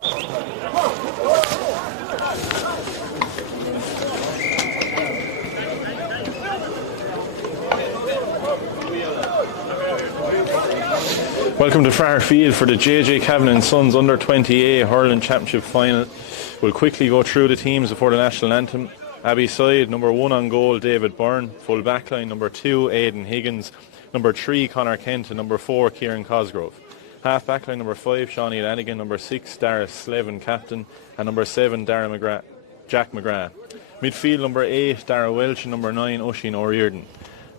Welcome to Fraher Field for the JJ Cavan & Sons Under-20A Hurling Championship Final. We'll quickly go through the teams before the national anthem. Abbeyside, number 1 on goal, David Byrne. Full backline, number 2, Aidan Higgins. Number 3, Conor Kent. And number 4, Kieran Cosgrove. Half backline, number 5, Shawnee Lanigan. Number 6, Dara Slevin, captain. And number 7, Jack McGrath. Midfield, number 8, Dara Welch. And number 9, Oisin O'Riordan.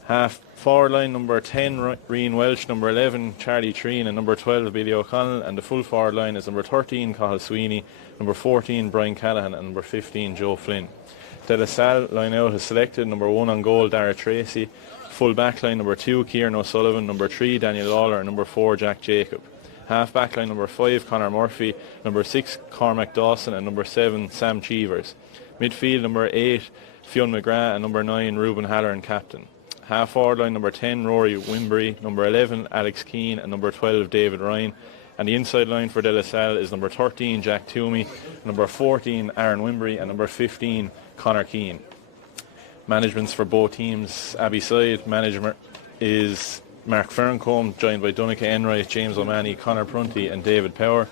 Half forward line, number 10, Rian Welch, number 11, Charlie Treen, and number 12, Billy O'Connell. And the full forward line is number 13, Cathal Sweeney, number 14, Brian Callahan, and number 15, Joe Flynn. De La Salle line out is selected, number 1 on goal, Dara Tracy. Full back line, number 2, Kieran O'Sullivan, number 3, Daniel Lawler, and number 4, Jack Jacob. Half back line, number 5, Conor Murphy, number 6, Cormac Dawson, and number 7, Sam Cheevers. Midfield, number 8, Fionn McGrath, and number 9, Reuben Halloran, captain. Half forward line, number 10, Rory Wimbury, number 11, Alex Keane, and number 12, David Ryan. And the inside line for De La Salle is number 13, Jack Toomey, number 14, Aaron Wimbury, and number 15, Conor Keane. Managements for both teams. Abbeyside manager is Mark Ferncombe, joined by Donica Enright, James O'Mahony, Conor Prunty, and David Power,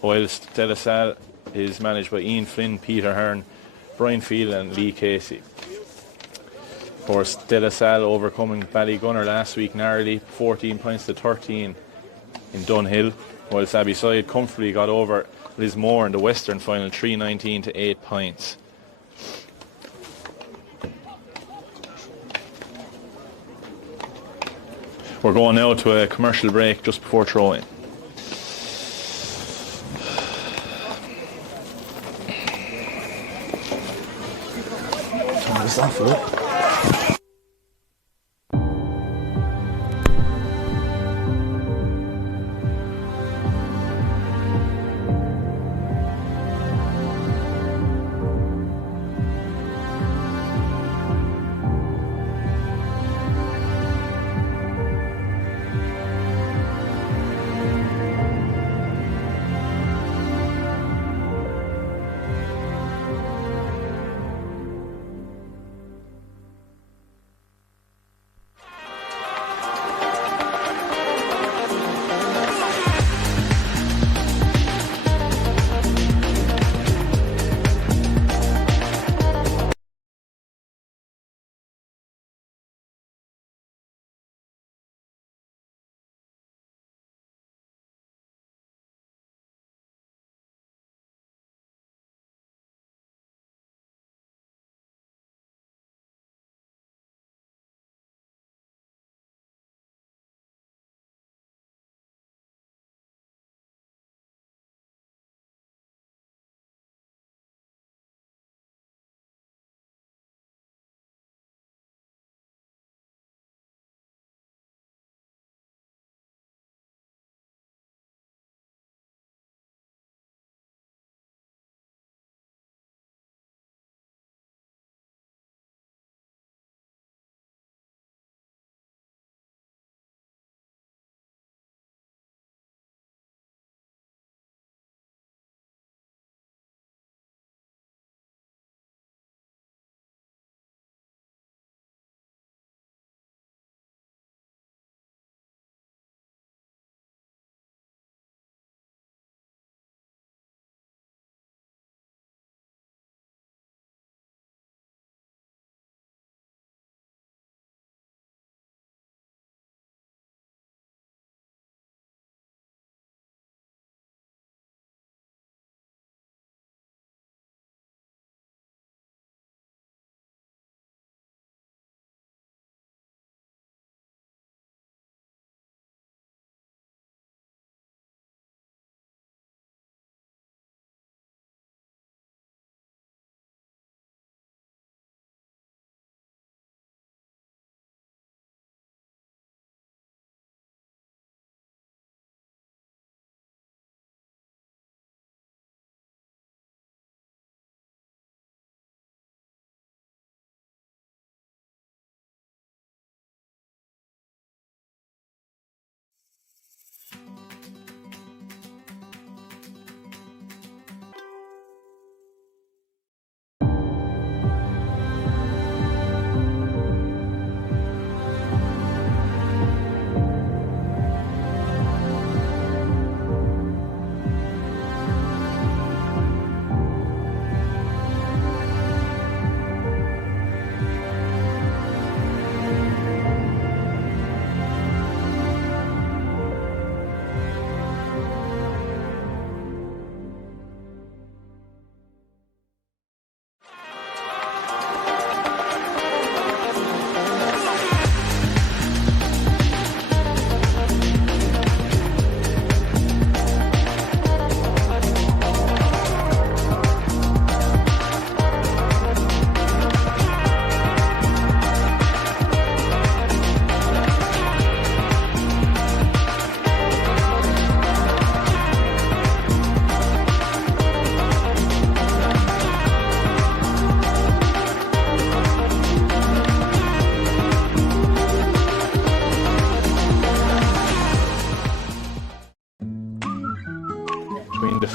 whilst De La Salle is managed by Ian Flynn, Peter Hearn, Brian Field, and Lee Casey. Of course, De La Salle overcoming Ballygunner last week narrowly, 14 points to 13 in Dunhill, whilst Abbeyside comfortably got over Lismore in the Western final, 3-19 to 8 points. We're going now to a commercial break just before throw-in. Turn this off a bit.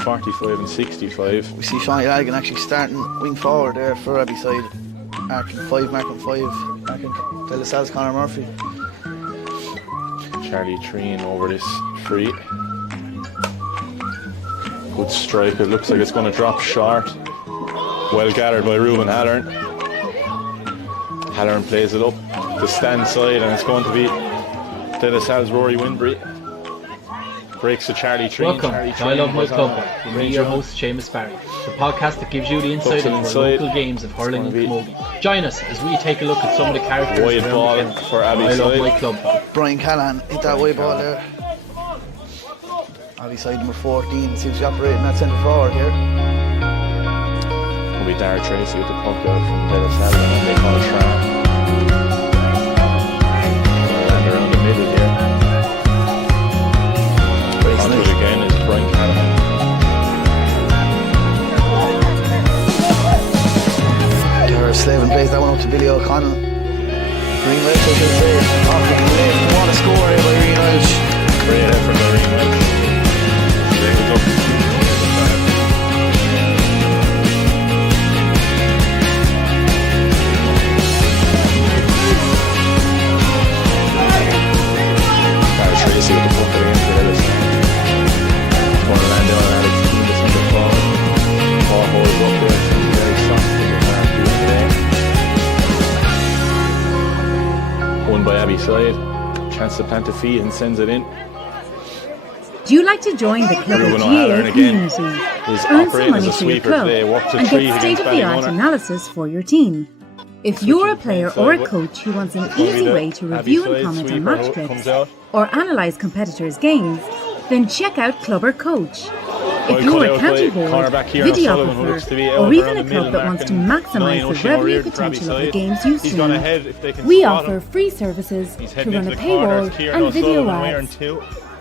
45 and 65. We see Sean Laggan actually starting wing forward there for Abbeyside. Marking 5, marking De La Salle's Conor Murphy. Charlie Treen over this free. Good strike. It looks like it's going to drop short. Well gathered by Ruben Halloran. Halloran plays it up the stand side, and it's going to be De La Salle's Rory Winbury. Breaks to Charlie Treen. Welcome to I Love My Club with me, your host Seamus Barry, the podcast that gives you the insight into local games of hurling and camogie. Join us as we take a look at some of the characters wide ball for Abbeyside. I Love My Club. Brian Callahan hit that wide ball there. Abbeyside number 14 seems to be operating that centre forward here. It'll be Dara Tracy with the puck out from De La Salle, and they call it Fraher. And around the middle here. On to it again is Brian Callahan. Dara Slavin plays that one up to Billy O'Connell. Green Welch, I should say. Off the left. What a score here by Green Welch. Great effort by Green Welch. Great up. Tracy with the puck again for Ellis. Going to land down on Alex Keane, the centre forward. Ball holds up there, so he's very soft in the half today. Won by Abbeyside. Chance to plant a feet and sends it in. Do you like to join the club Ruben GAA O'Halloran again community? is Earn some operating money as a for your sweeper club today. Worked a and three get against state-of-the-art Ballymona. analysis for your team. If you're a player or a coach who wants an easy way to review and comment on match clips or analyse competitors' games, then check out Clubber Coach. If you're a county board, videographer, or even a club that wants to maximise the revenue potential of the games you stream, we offer free services to run a payroll and video ads.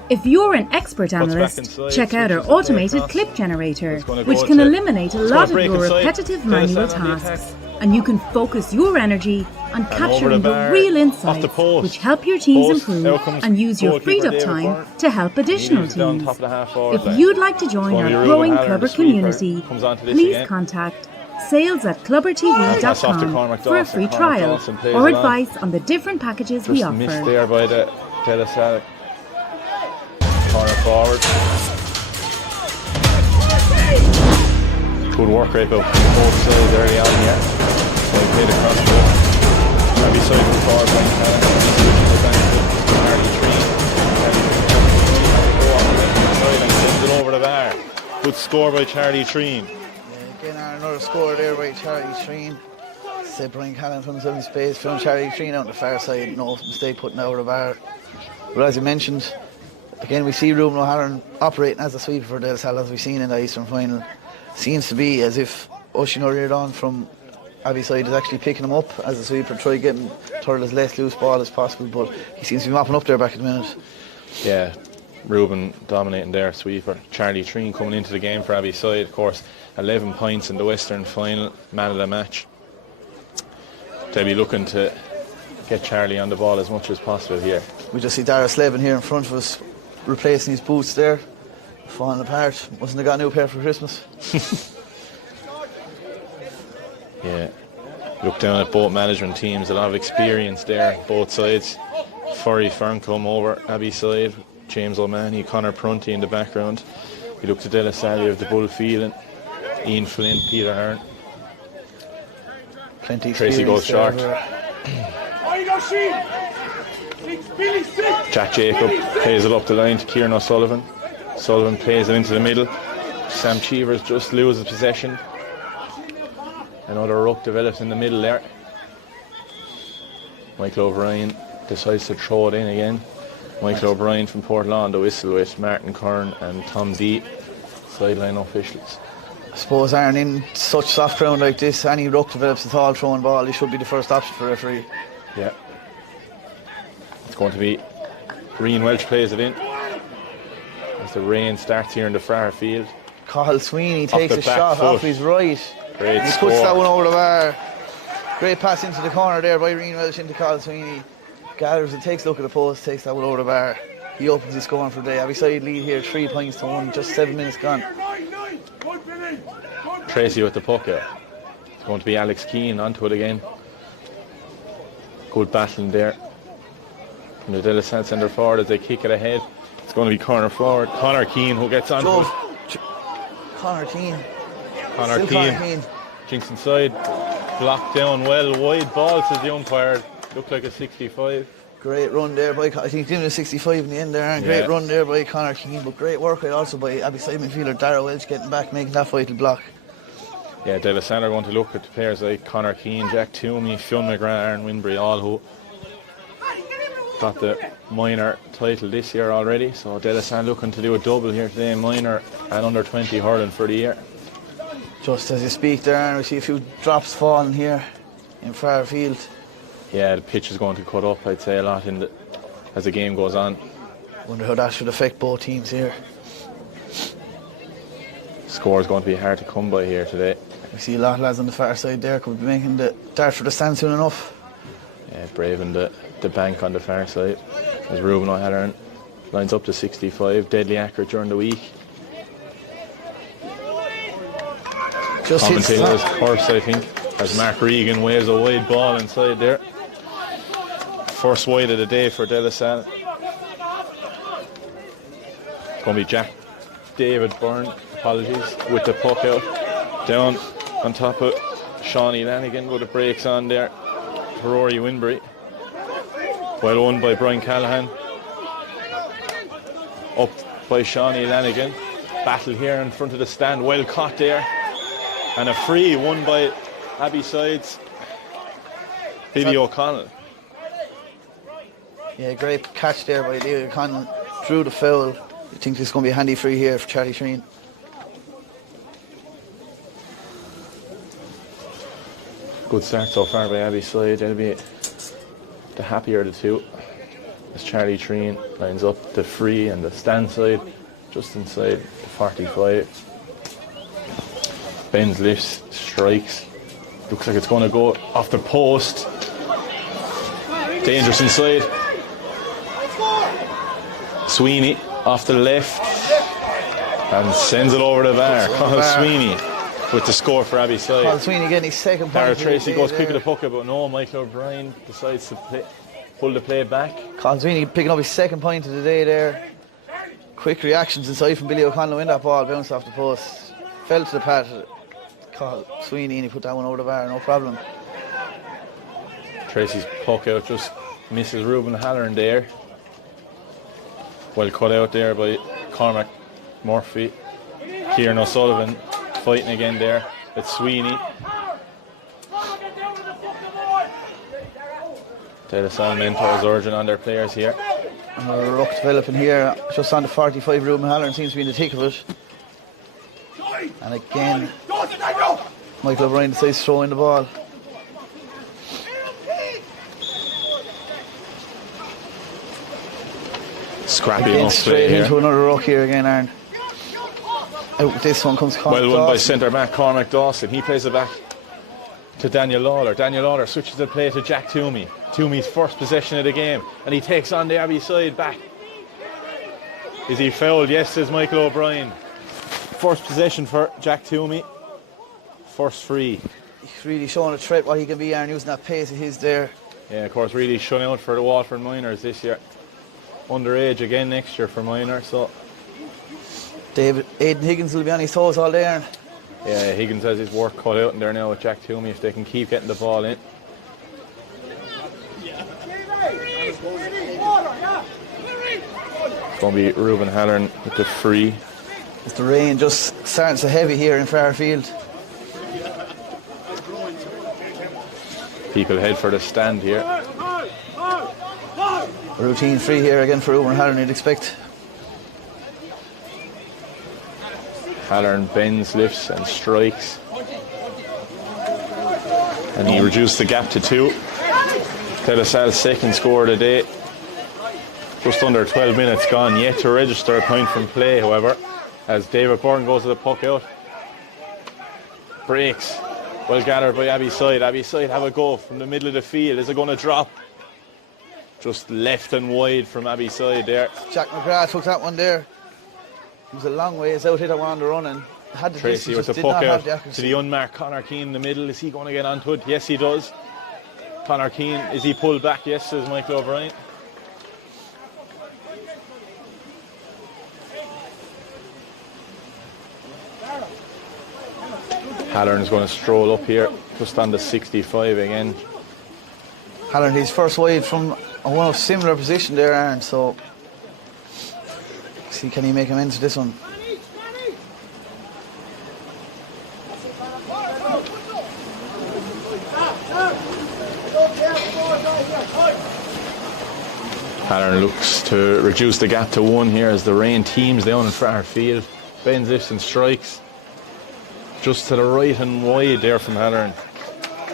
If you're an expert analyst, check out our automated clip generator, which can eliminate a lot of your repetitive manual tasks, and you can focus your energy on capturing the real insights which help your teams improve and use your freed up time to help additional teams. If you'd like to join our growing Clubber community, please contact sales@clubbertv.com for a free trial or advice on the different packages we offer. Missed there by the De La Salle. Corner forward. Good work right about both sides early on here. So he played across the Abbeyside from forward by Callahan. And sends it over the bar. Good score by Charlie Treen. Again, another score there by Charlie Treen. Said Brian Callahan from his own space, found Charlie Treen out on the far side. No mistake putting over the bar. But as you mentioned, again, we see Ruben O'Halloran operating as a sweeper for De La Salle, as we've seen in the Eastern final. Seems to be as if Oisin O'Riordan from Abbeyside is actually picking him up as a sweeper, try getting toward as less loose ball as possible, but he seems to be mopping up there back at the minute. Yeah, Ruben dominating there, sweeper. Charlie Treen coming into the game for Abbeyside, of course, 11 points in the Western final, man of the match. They'll be looking to get Charlie on the ball as much as possible here. We just see Dara Slavin here in front of us, replacing his boots there, falling apart. Mustn't have got a new pair for Christmas. Yeah, look down at both management teams, a lot of experience there, both sides. Furry Ferncombe over Abbeyside, James O'Mahony, Conor Prunty in the background. You look to De La Salle of the Bull Phelan, Ian Flynn, Peter Hearn. Plenty Tracy goes short. Jack Jacob plays it up the line to Kieran O'Sullivan. Sullivan plays it into the middle. Sam Cheevers just loses possession. Another ruck develops in the middle there. Michael O'Brien decides to throw it in again. Michael O'Brien from Portland, the whistle with Martin Kern and Tom D, sideline officials. I suppose, Aaron, in such soft ground like this, any ruck develops a tall throwing ball, he should be the first option for referee. Yeah. It's going to be Rian Welch plays it in. As the rain starts here in the Fraher Field. Cathal Sweeney takes a shot off his right. Great he score. puts that one over the bar. Great pass into the corner there by Rian Welch into Cathal Sweeney. Gathers and takes a look at the post, takes that one over the bar. He opens his scoring for the day. Abbeyside lead here 3 points to 1, just 7 minutes gone. Tracy with the puck out. It's going to be Alex Keane onto it again. Good battling there. And the DLS centre forward as they kick it ahead. It's going to be corner forward. Connor Keane who gets onto it. Connor Keane. Connor Keane. Jinks inside. Blocked down well. Wide ball, says the umpire. Looked like a 65. Great run there by, I think he's doing a 65 in the end there, and great run there by Connor Keane, but great work rate also by Abbeyside midfielder Darragh Welch getting back, making that vital block. Yeah, DLS are going to look at players like Connor Keane, Jack Toomey, Fionn McGrath, Aaron Winbury, all who got the minor title this year already. So DLS are looking to do a double here today, minor and under 20 hurling for the year. Just as you speak there, Aaron, we see a few drops falling here in Fraher Field. Yeah, the pitch is going to cut up, I'd say, a lot as the game goes on. Wonder how that should affect both teams here. Score is going to be hard to come by here today. We see a lot of lads on the far side there could be making the dart for the stand soon enough. Yeah, braving the bank on the far side as Ruben O'Halloran lines up to 65, deadly accurate during the week. Just commentating his course, I think, as Mark Regan waves a wide ball inside there. First wide of the day for DLS. It's going to be Jack David Byrne, apologies, with the puck out. Down on top of Shawnee Lanigan with the brakes on there for Rory Winbury. Well won by Brian Callahan. Up by Shawnee Lanigan. Battle here in front of the stand, well caught there. And a free won by Abbeyside's Billy O'Connell. Yeah, great catch there by Billy O'Connell. Drew the foul. I think this is going to be a handy free here for Charlie Treen. Good start so far by Abbeyside. They'll be the happier of the two. As Charlie Treen lines up the free and the stand side just inside the 45. Bends, lifts, strikes. Looks like it's going to go off the post. Dangerous inside. Sweeney off the left and sends it over the bar. Cathal Sweeney with the score for Abbeyside. Cathal Sweeney getting his second point. Darragh Tracy goes quick with the puck, but no, Michael O'Brien decides to pull the play back. Cathal Sweeney picking up his second point of the day there. Quick reactions inside from Billy O'Connell when that ball bounced off the post. Fell to the pad. Cathal Sweeney and he put that one over the bar, no problem. Tracy's puck out just misses Ruben Halloran there. Well cut out there by Cormac Murphy. Kieran O'Sullivan fighting again there. It's Sweeney. DLS mentors urging on their players here. And a ruck developing here just on the 45. Ruben Halloran seems to be in the thick of it. And again, Michael O'Brien decides to throw in the ball. Scrappy again, enough straight play into here. another ruck here again, Aaron. Out with this one comes Cormac Well won by Dawson. centre back Cormac Dawson. He plays it back to Daniel Lawler. Daniel Lawler switches the play to Jack Toomey. Toomey's first possession of the game, and he takes on the Abbeyside back. Is he fouled? Yes, says Michael O'Brien. First possession for Jack Toomey. First free. He's really showing a threat what he can be, Aaron, using that pace of his there. Yeah, of course, really shut out for the Waterford Miners this year. Underage again next year for Minor, so. Aidan Higgins will be on his toes all day, Aaron. Yeah, Higgins has his work cut out in there now with Jack Toomey if they can keep getting the ball in. It's going to be Ruben Halloran with the free. As the rain just starting so heavy here in Fraher Field. People head for the stand here. A routine free here again for Ruben Halloran, you'd expect. Halloran bends, lifts and strikes. And he reduced the gap to 2. DLS's second score of the day. Just under 12 minutes gone, yet to register a point from play, however, as David Byrne goes to the puck out. Breaks. Well gathered by Abbeyside. Abbeyside have a go from the middle of the field. Is it going to drop? Just left and wide from Abbeyside there. Jack McGrath took that one there. He was a long ways out, hit that one on the run, and had the Tracy distance, with the just did puck not have out the to accuracy. the unmarked Conor Keane in the middle. Is he going to get onto it? Yes, he does. Conor Keane, is he pulled back? Yes, says Michael O'Brien. Halloran is going to stroll up here, just on the 65 again. Halloran, he's first wide from one of similar position there, Aaron, so see, can he make amends to this one? Halloran looks to reduce the gap to 1 here as the rain teams down in Fraher Field. Bends, lifts and strikes. Just to the right and wide there from Halloran.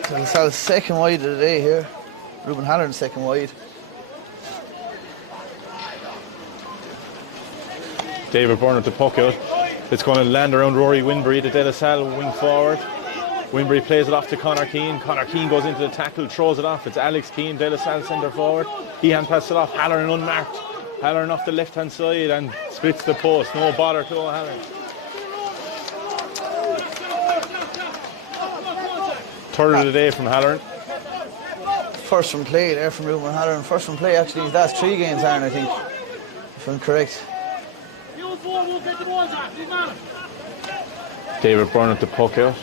So it's our second wide of the day here. Ruben Halloran second wide. David Byrne with the puck out. It's going to land around Rory Winbury, the De La Salle wing forward. Winbury plays it off to Conor Keane. Conor Keane goes into the tackle, throws it off. It's Alex Keane, De La Salle centre forward. He hand passes it off. Halloran unmarked. Halloran off the left hand side and splits the post. No bother to O'Halloran. Third of the day from Halloran. First from play there from Ruben Halloran. First from play actually in his last 3 games, Aaron, I think, if I'm correct. David Byrne at the puck out.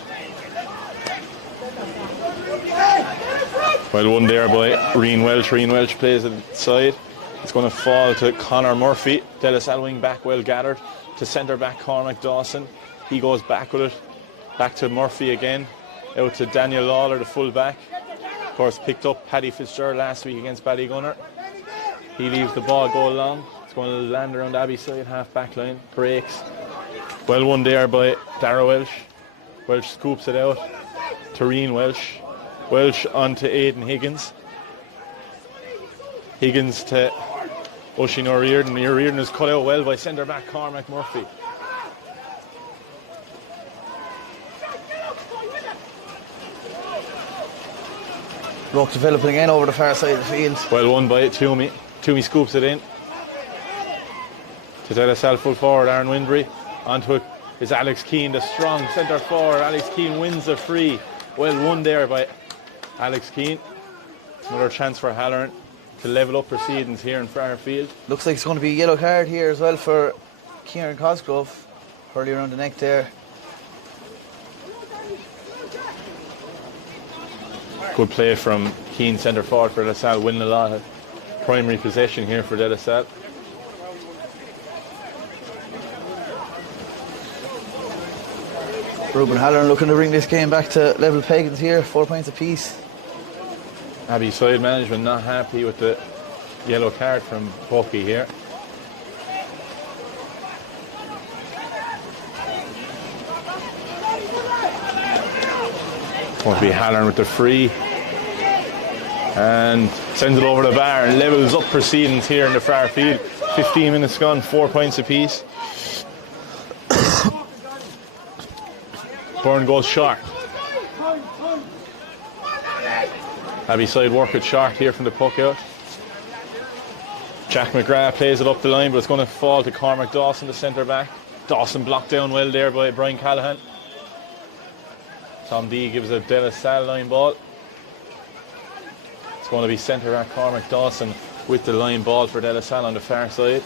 Well, one there by Rian Welch. Rian Welch plays it side. It's going to fall to Conor Murphy. De La Salle wing back, well gathered. To centre back Cormac Dawson. He goes back with it. Back to Murphy again. Out to Daniel Lawler, the full back. Of course, picked up Paddy Fitzgerald last week against Ballygunner. He leaves the ball go along. It's going to land around Abbeyside, half back line. Breaks. Well won there by Dara Welsh. Welsh scoops it out to Rian Welsh. Welsh on to Aidan Higgins. Higgins to Oisin O'Riordan. O'Riordan is cut out well by centre back Cormac Murphy. Rock developing again over the far side of the field. Well won by Toomey. Toomey scoops it in. To De La Salle full forward, Aaron Winbury. Onto it is Alex Keane, the strong centre forward. Alex Keane wins the free. Well won there by Alex Keane. Another chance for Halloran to level up proceedings here in Fraher Field. Looks like it's going to be a yellow card here as well for Kieran Cosgrove. Early around the neck there. Good play from Keane, centre forward for De La Salle, winning a lot of primary possession here for De La Salle. Ruben Halloran looking to bring this game back to level peggings here, 4 points apiece. Abbeyside management not happy with the yellow card from Bucky here. Going to be Halloran with the free. And sends it over the bar and levels up proceedings here in the Fraher Field. 15 minutes gone, 4 points apiece. Byrne goes short. Abbeyside work it short here from the puck out. Jack McGrath plays it up the line, but it's going to fall to Cormac Dawson, the centre back. Dawson blocked down well there by Brian Callahan. Tom D gives a De La Salle line ball. It's going to be centre back Cormac Dawson with the line ball for De La Salle on the far side.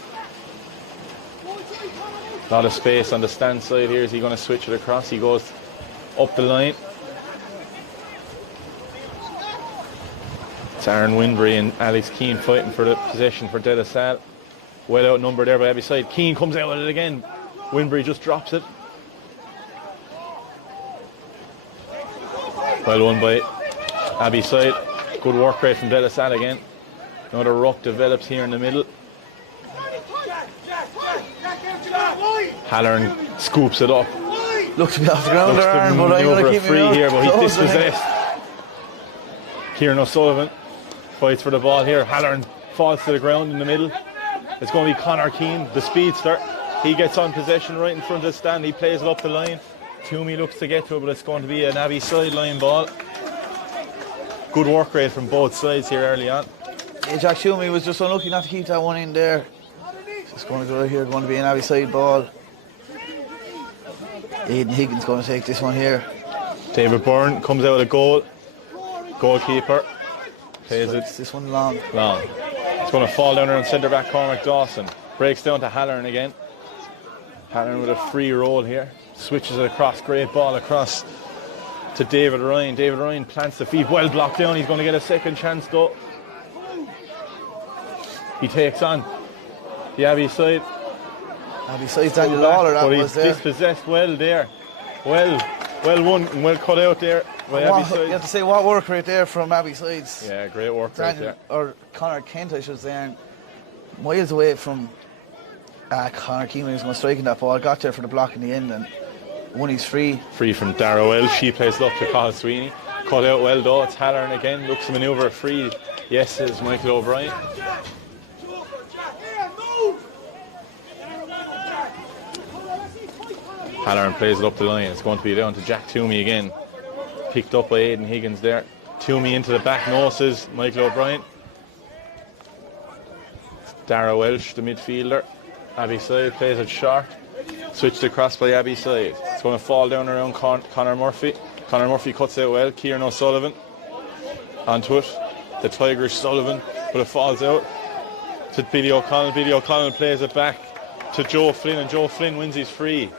A lot of space on the stand side here. Is he going to switch it across? He goes up the line. It's Aaron Winbury and Alex Keane fighting for the possession for De La Salle. Well outnumbered there by Abbeyside. Keane comes out with it again. Winbury just drops it. Well won by Abbeyside. Good work rate from De La Salle again. Another ruck develops here in the middle. Halloran scoops it up. Looks to be off the ground there, Aaron, but I'm going to keep free here, but he's dispossessed. Kieran O'Sullivan fights for the ball here. Halloran falls to the ground in the middle. It's going to be Conor Keane, the speedster. He gets on possession right in front of the stand. He plays it up the line. Toomey looks to get to it, but it's going to be an Abbeyside line ball. Good work rate from both sides here early on. Yeah, Jack Toomey was just unlucky not to keep that one in there. It's going to go here, going to be an Abbeyside ball. Aidan Higgins going to take this one here. David Byrne comes out of goal. Goalkeeper plays it. This one long. It's going to fall down around centre back Cormac Dawson. Breaks down to Halloran again. Halloran with a free roll here. Switches it across. Great ball across to David Ryan. David Ryan plants the feet. Well blocked down. He's going to get a second chance though. He takes on the Abbeyside. Besides Daniel Lawler, that but was he's there. dispossessed well there. Well won and well cut out there by Abbeyside. You have to say what work right there from Abbeyside's. Yeah, great work right there. Or Conor Kent, I should say, and miles away from Conor Keane when he was going to strike in that ball. Got there for the block in the end and won his free. Free from Dara Welsh. She plays it up to Cathal Sweeney. Cut out well though. It's Halloran again. Looks to manoeuvre a free. Yes, it's Michael O'Brien. Halloran plays it up the line. It's going to be down to Jack Toomey again. Picked up by Aidan Higgins there. Toomey into the back noses. Michael O'Brien. Dara Welsh, the midfielder. Abbeyside plays it short. Switched across by Abbeyside. It's going to fall down around Conor Murphy. Conor Murphy cuts out well. Kieran O'Sullivan onto it. The Tigers Sullivan, but it falls out to Billy O'Connell. Billy O'Connell plays it back to Joe Flynn, and Joe Flynn wins his free.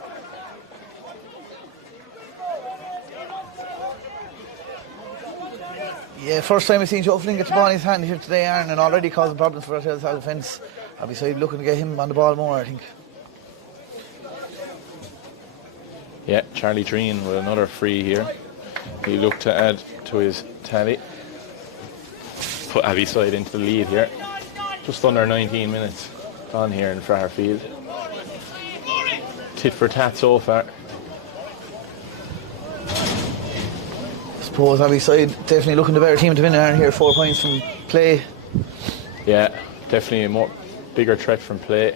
Yeah, first time I've seen Joe Flynn get the ball in his hand here today, Aaron, and already causing problems for our defence. Abbeyside looking to get him on the ball more, I think. Yeah, Charlie Treen with another free here. He looked to add to his tally. Put Abbeyside into the lead here. Just under 19 minutes gone here in Fraher Field. Tit for tat so far. I suppose Abbeyside definitely looking the better team to win, Aaron, here. 4 points from play. Yeah, definitely a more bigger threat from play.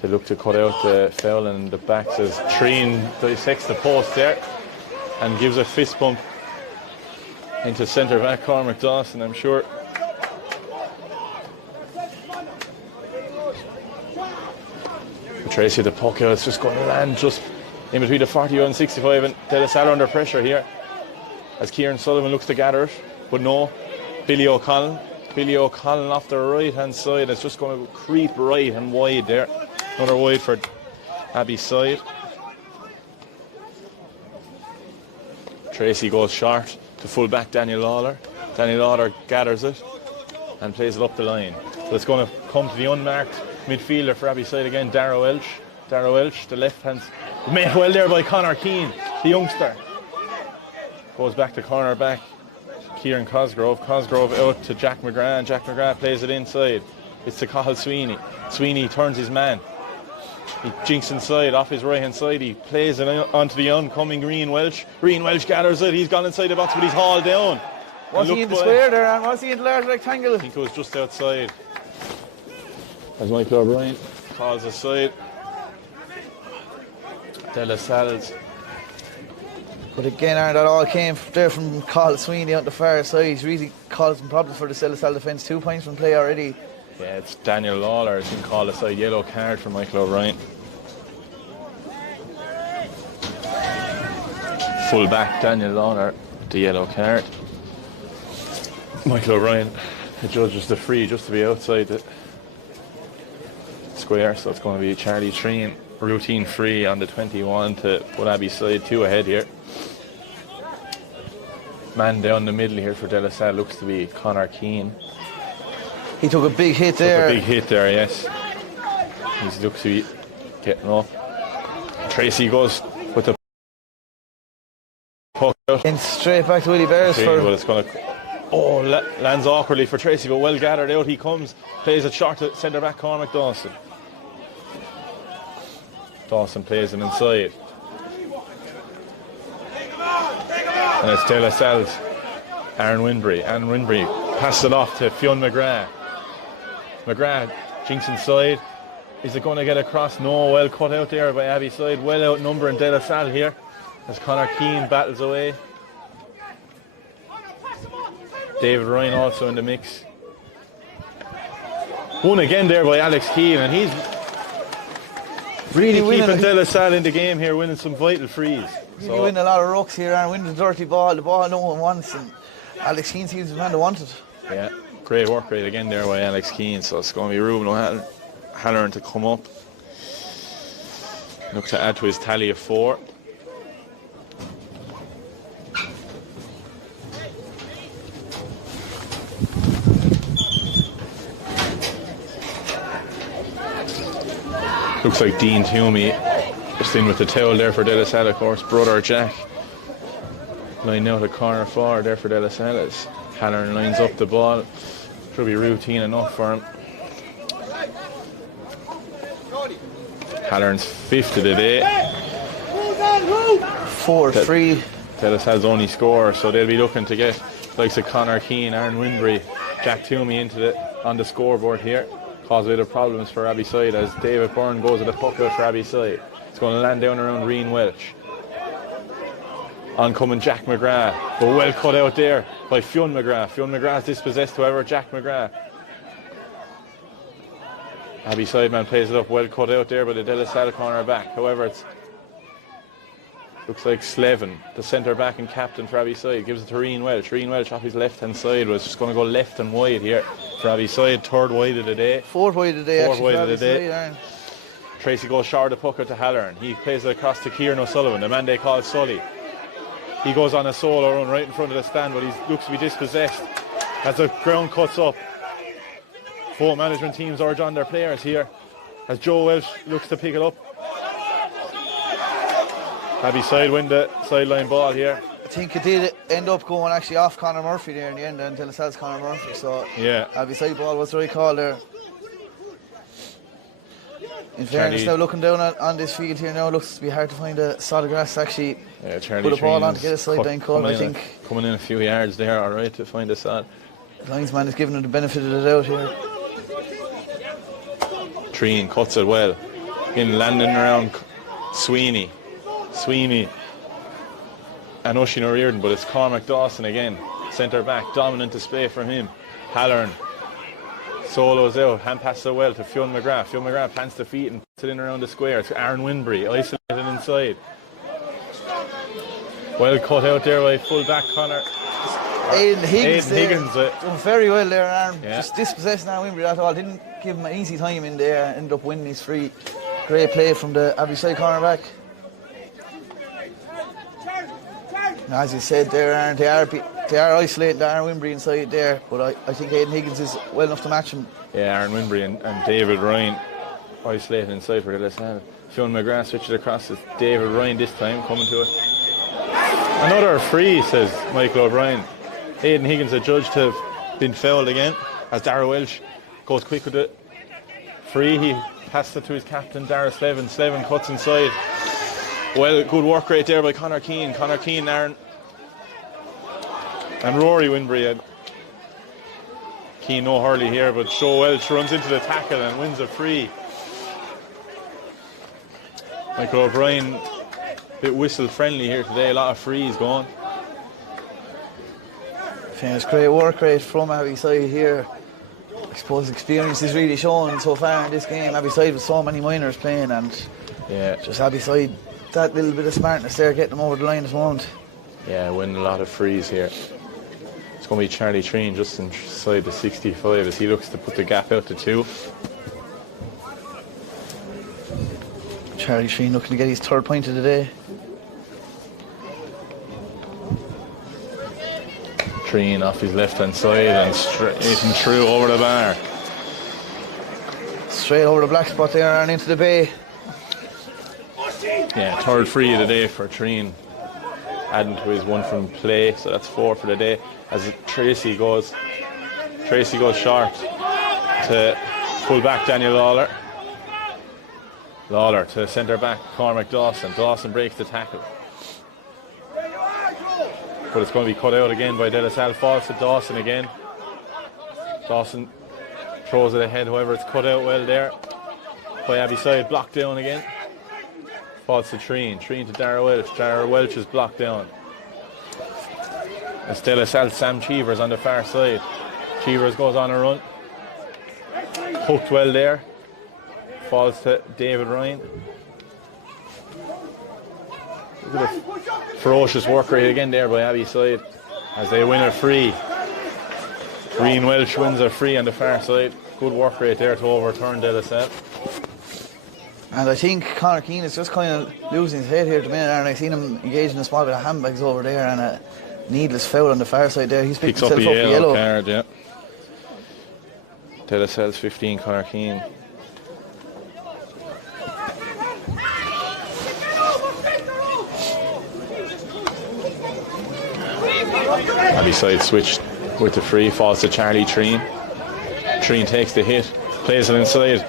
They look to cut out the foul, and the backs as Treen dissects the post there and gives a fist bump into centre back Cormac Dawson, I'm sure. Tracy, the puck out, it's just going to land just in between the 41 and 65, and De La Salle under pressure here as Kieran Sullivan looks to gather it, but no. Billy O'Connell off the right hand side. It's just going to creep right and wide there. Another wide for Abbeyside. Tracy goes short to full back Daniel Lawler. Daniel Lawler gathers it and plays it up the line. So it's going to come to the unmarked midfielder for Abbeyside again, Dara Welsh. Dara Welsh, the left hand, made well there by Conor Keane, the youngster. Goes back to corner back Kieran Cosgrove. Cosgrove out to Jack McGrath, and Jack McGrath plays it inside. It's to Cathal Sweeney. Sweeney turns his man. He jinks inside, off his right hand side. He plays it onto the oncoming Green Welsh. Green Welsh gathers it. He's gone inside the box, but he's hauled down. Was he in the square there, and was he in the large rectangle? I think it was just outside. As Michael O'Brien calls aside. De La Salle's. But again, Aaron, that all came there from Cathal Sweeney on the far side. He's really causing problems for the De La Salle defence. 2 points from play already. Yeah, it's Daniel Lawler has been called aside. Yellow card for Michael O'Brien. Full back Daniel Lawler, the yellow card. Michael O'Brien adjudges the free just to be outside the square, so it's going to be Charlie Treen, routine free on the 21 to put Abbeyside 2 ahead here. Man down the middle here for De La Salle looks to be Conor Keane. He took a big hit there. Yes. He looks to be getting up. Tracy goes with the puck out. And straight back to Willie Bears But it's going to lands awkwardly for Tracy, but well gathered out he comes. Plays it short to centre back Cormac Dawson. Dawson plays it inside. And it's De La Salle's Aaron Winbury. Aaron Winbury passes it off to Fionn McGrath. McGrath jinks inside. Is it going to get across? No, well cut out there by Abbeyside. Well outnumbering De La Salle here as Conor Keane battles away. David Ryan also in the mix. One again there by Alex Keane, and he's Really winning, keeping De La Salle in the game here, winning some vital frees. Really winning a lot of rucks here and winning the dirty ball. The ball no one wants, and Alex Keane seems to be the man that wants it. Yeah, great work rate again there by Alex Keane. So it's going to be Ruben O'Halloran to come up. Look to add to his tally of 4. Looks like Dean Toomey just in with the towel there for De La Salle, of course. Brother Jack lining out a corner forward there for De La Salle as Halloran lines up the ball. Should be routine enough for him. Halloran's 5th of the day. 4-3. De La Salle's only score, so they'll be looking to get likes of Conor Keane, Aaron Winbury, Jack Toomey on the scoreboard here. Cause a bit of problems for Abbeyside as David Byrne goes at the puck out for Abbeyside. It's going to land down around Rian Welch. Oncoming Jack McGrath, but well cut out there by Fionn McGrath. Fionn McGrath's dispossessed, however, Jack McGrath. Abbeyside man plays it up, well cut out there by the De La Salle corner back. However, it looks like Slevin, the centre back and captain for Abbeyside, gives it to Rian Welch. Rian Welch off his left hand side was just going to go left and wide here for Abbeyside. 3rd wide of the day. 4th wide of the day. 4th wide of the day. Tracy goes short of the puck out to Halloran. He plays it across to Kieran O'Sullivan, the man they call Sully. He goes on a solo run right in front of the stand, but he looks to be dispossessed as the ground cuts up. 4 management teams urge on their players here as Joe Welsh looks to pick it up. Abbeyside win the sideline ball here. I think it did end up going actually off Conor Murphy there in the end, and De La Salle's Conor Murphy. So yeah, Abbeyside ball was the right call there. In fairness, now looking down on this field here now, looks to be hard to find a solid grass to actually put a ball on to get a sideline call. I think coming in a few yards there, all right, to find a sod. The linesman is giving him the benefit of the doubt here. Treen cuts it well, in landing around Sweeney and Oisin O'Riordan, but it's Cormac Dawson again, centre back, dominant display from him. Halloran solos out, hand passes it well to Fionn McGrath. Fionn McGrath plants the feet and puts it in around the square. It's Aaron Winbury, isolated inside. Well cut out there by full back Connor. Aidan Higgins done very well there, Aaron. Yeah. Just dispossessed now Winbury at all. Didn't give him an easy time in there. Ended up winning his free. Great play from the Abbeyside cornerback. As you said there, Aaron, they are isolating Aaron Winbury inside there, but I think Aidan Higgins is well enough to match him. Yeah, Aaron Winbury and David Ryan isolating inside for the left hand. Fionn McGrath switches across to David Ryan this time, coming to it. Another free, says Michael O'Brien. Aidan Higgins adjudged to have been fouled again as Dara Welch goes quick with it. Free, he passed it to his captain, Dara Slevin. Slevin cuts inside. Well, good work right there by Conor Keane. Conor Keane, Aaron. And Rory Winbury. Keane no hurley here, but Joe Welch runs into the tackle and wins a free. Michael O'Brien, a bit whistle friendly here today. A lot of frees going. It's great work rate from Abbeyside here. I suppose experience is really shown so far in this game. Abbeyside with so many minors playing, and just Abbeyside, that little bit of smartness there, getting them over the line at the moment. Yeah, winning a lot of frees here. It's going to be Charlie Treen just inside the 65 as he looks to put the gap out to 2. Charlie Treen looking to get his 3rd point of the day. Treen off his left hand side and straight through over the bar. Straight over the black spot there and into the bay. Yeah, 3rd free of the day for Treen, adding to his 1 from play, so that's 4 for the day. As Tracy goes short to full back Daniel Lawler. Lawler to centre back Cormac Dawson. Dawson breaks the tackle, but it's going to be cut out again by De La Salle. Falls to Dawson again. Dawson throws it ahead, however it's cut out well there by Abbeyside. Blocked down again. Falls to Treen to Dara Welch. Dara Welch is blocked down. As De La Salle, Sam Cheevers on the far side. Cheevers goes on a run. Hooked well there. falls to David Ryan. Look at the ferocious work rate again there by Abbeyside as they win a free. Green Welsh wins a free on the far side. Good work rate there to overturn DLS. And I think Conor Keane is just kind of losing his head here at the minute, and I've seen him engaged in a small bit of handbags over there and a needless foul on the far side there. He's picked himself up a yellow card, yeah. DLS 15, Conor Keane. Abbeyside switched with the free, falls to Charlie Treen. Treen takes the hit, plays it inside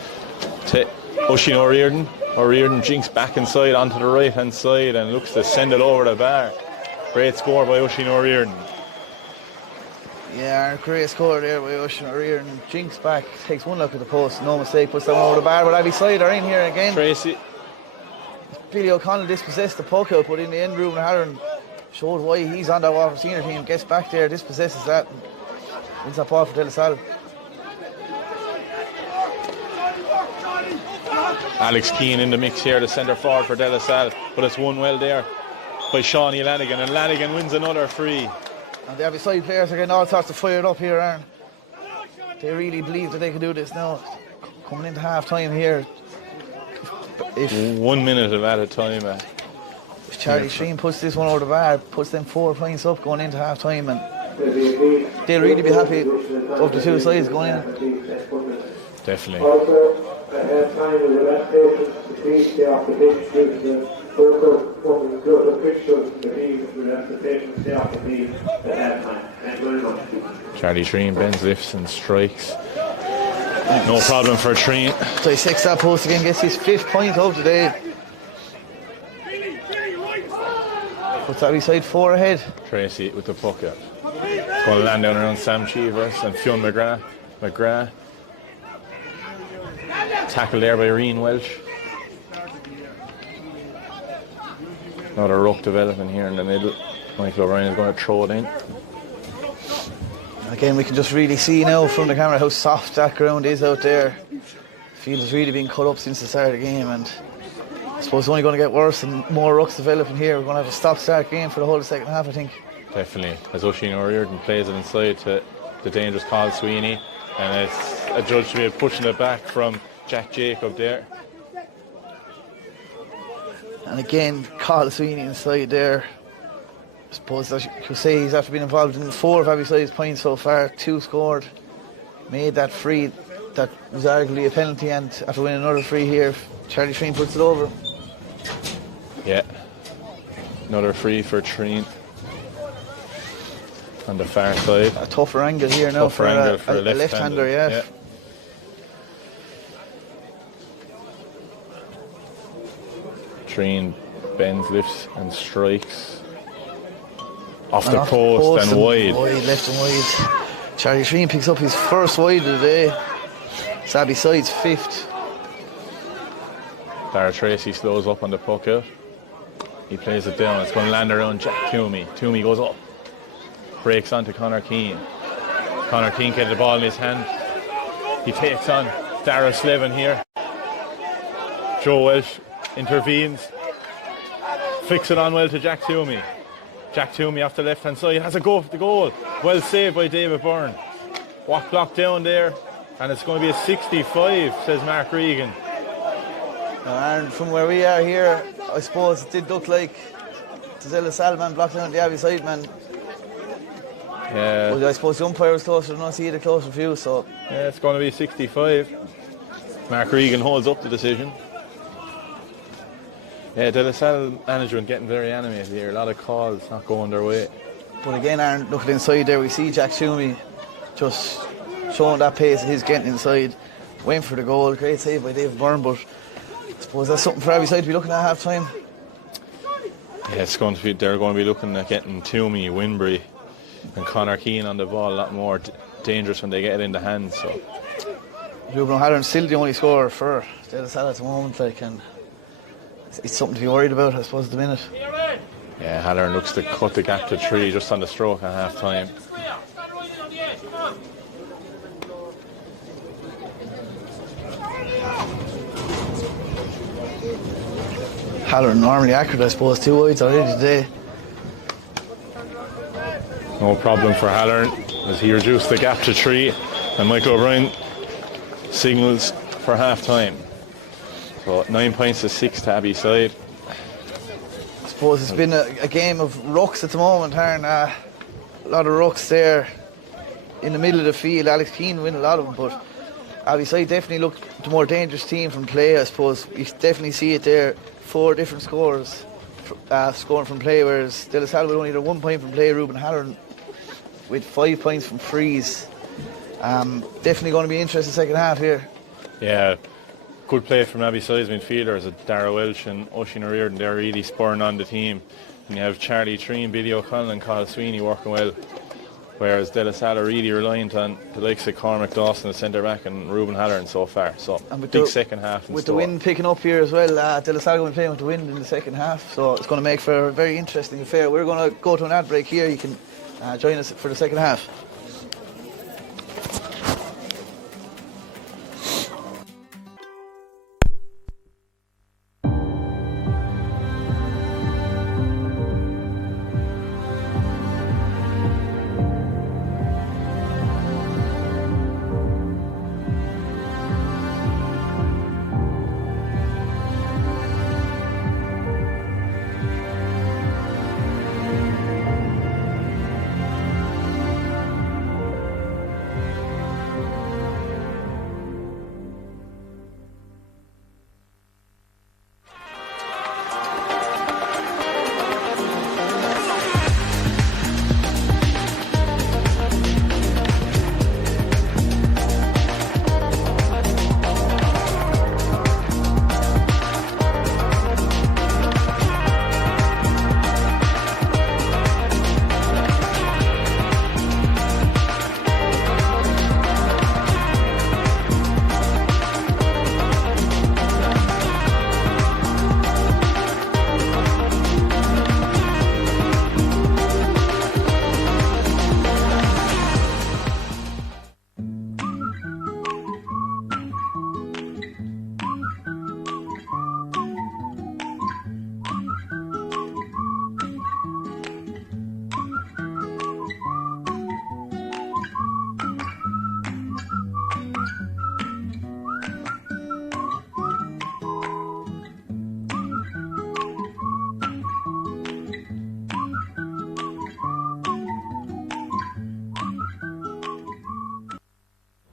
to Oisin O'Riordan. O'Riordan jinks back inside onto the right hand side and looks to send it over the bar. Great score by Oisin O'Riordan. Yeah, great score there by Oisin O'Riordan. Jinks back, takes one look at the post, no mistake, puts that one over the bar. But Abbeyside are in here again. Tracy. Billy O'Connell dispossessed the puck out, but in the end, Ruben Halloran showed why he's on that Waterford senior team. Gets back there, dispossesses that, wins that ball for DLS. Alex Keane in the mix here, the centre forward for DLS, but it's won well there by Shawnee Lanigan, and Lanigan wins another free. And the Abbeyside players are getting all sorts of fired up here, Aaron. They really believe that they can do this now. Coming into half time here. If 1 minute of added time. If Charlie Sheen puts this one over the bar, puts them 4 points up going into half time, and they'll really be happy of the two sides going in. Definitely. Also, at half time, the relaxation between stay off the pitch due to the focus of the fixtures, the team relaxation stay off the pitch at half time. Thank you very much. Charlie Treen bends, lifts and strikes. No problem for Treen. So he takes that post again, gets his 5th point of today. Puts Abbeyside 4 ahead. Tracy with the puck out. It's going to land down around Sam Cheevers and Fionn McGrath. Tackled there by Reen Welsh. Another ruck development here in the middle. Michael O'Brien is going to throw it in. Again, we can just really see now from the camera how soft that ground is out there. The field has really been cut up since the start of the game, and I suppose it's only going to get worse and more rucks developing here. We're going to have a stop-start game for the whole second half, I think. Definitely. As Oisin O'Riordan plays it inside to the dangerous Carl Sweeney, and it's adjudged to be pushing it back from Jack Jacob there. And again, Carl Sweeney inside there. I suppose I could say he's after being involved in 4 of Abbeyside's points so far, 2 scored, made that free that was arguably a penalty, and after winning another free here, Charlie Treen puts it over. Yeah, another free for Treen on the far side. A tougher angle here now for a left-hander, yeah. Treen bends, lifts and strikes. Off the post and wide. Left and wide. Charlie Treen picks up his 1st wide of the day. It's Abbeyside's 5th. Dara Tracy slows up on the puck out. He plays it down. It's going to land around Jack Toomey. Toomey goes up. Breaks onto Conor Keane. Conor Keane gets the ball in his hand. He takes on Dara Slevin here. Joe Welsh intervenes. Flicks it on well to Jack Toomey. Jack Toomey off the left hand side has a go for the goal. Well saved by David Byrne. Walk clock down there, and it's going to be a 65, says Mark Regan. And from where we are here, I suppose it did look like Tazella Salman blocked down the Abbeyside man. Yeah. But I suppose the umpire was closer than us, he had a closer view, so. Yeah, it's going to be 65. Mark Regan holds up the decision. Yeah, DLS management getting very animated here. A lot of calls not going their way. But again, Aaron, looking inside there, we see Jack Toomey just showing that pace. He's getting inside, waiting for the goal. Great save by David Byrne, but I suppose that's something for Abbeyside to be looking at half time. Yeah, it's going to be. They're going to be looking at getting Toomey, Winbury, and Conor Keane on the ball a lot more dangerous when they get it in the hands. So Ruben O'Halloran's still the only scorer for DLS at the moment, and it's something to be worried about, I suppose, at the minute. Yeah, Halloran looks to cut the gap to 3 just on the stroke at half time. Halloran normally accurate, I suppose. 2 wides already today. No problem for Halloran as he reduced the gap to 3, and Michael O'Brien signals for half time. So 9 points to 6 to Abbeyside. I suppose it's been a game of rucks at the moment, Aaron. A lot of rucks there in the middle of the field. Alex Keane win a lot of them, but Abbeyside definitely looked the more dangerous team from play, I suppose. You definitely see it there. 4 different scores scoring from play, whereas De La Salle with only 1 point from play. Ruben Halloran with 5 points from frees. Definitely going to be interesting second half here. Yeah, good play from Abbeyside's midfielders, Dara Welsh and Oisin O'Riordan. They're really spurring on the team. And you have Charlie Treen, Billy O'Connell and Cathal Sweeney working well. Whereas De La Salle are really reliant on the likes of Cormac Dawson, the centre back, and Ruben Halloran so far. So big second half. With the wind picking up here as well, De La Salle going to be playing with the wind in the second half. So it's going to make for a very interesting affair. We're going to go to an ad break here. You can join us for the second half.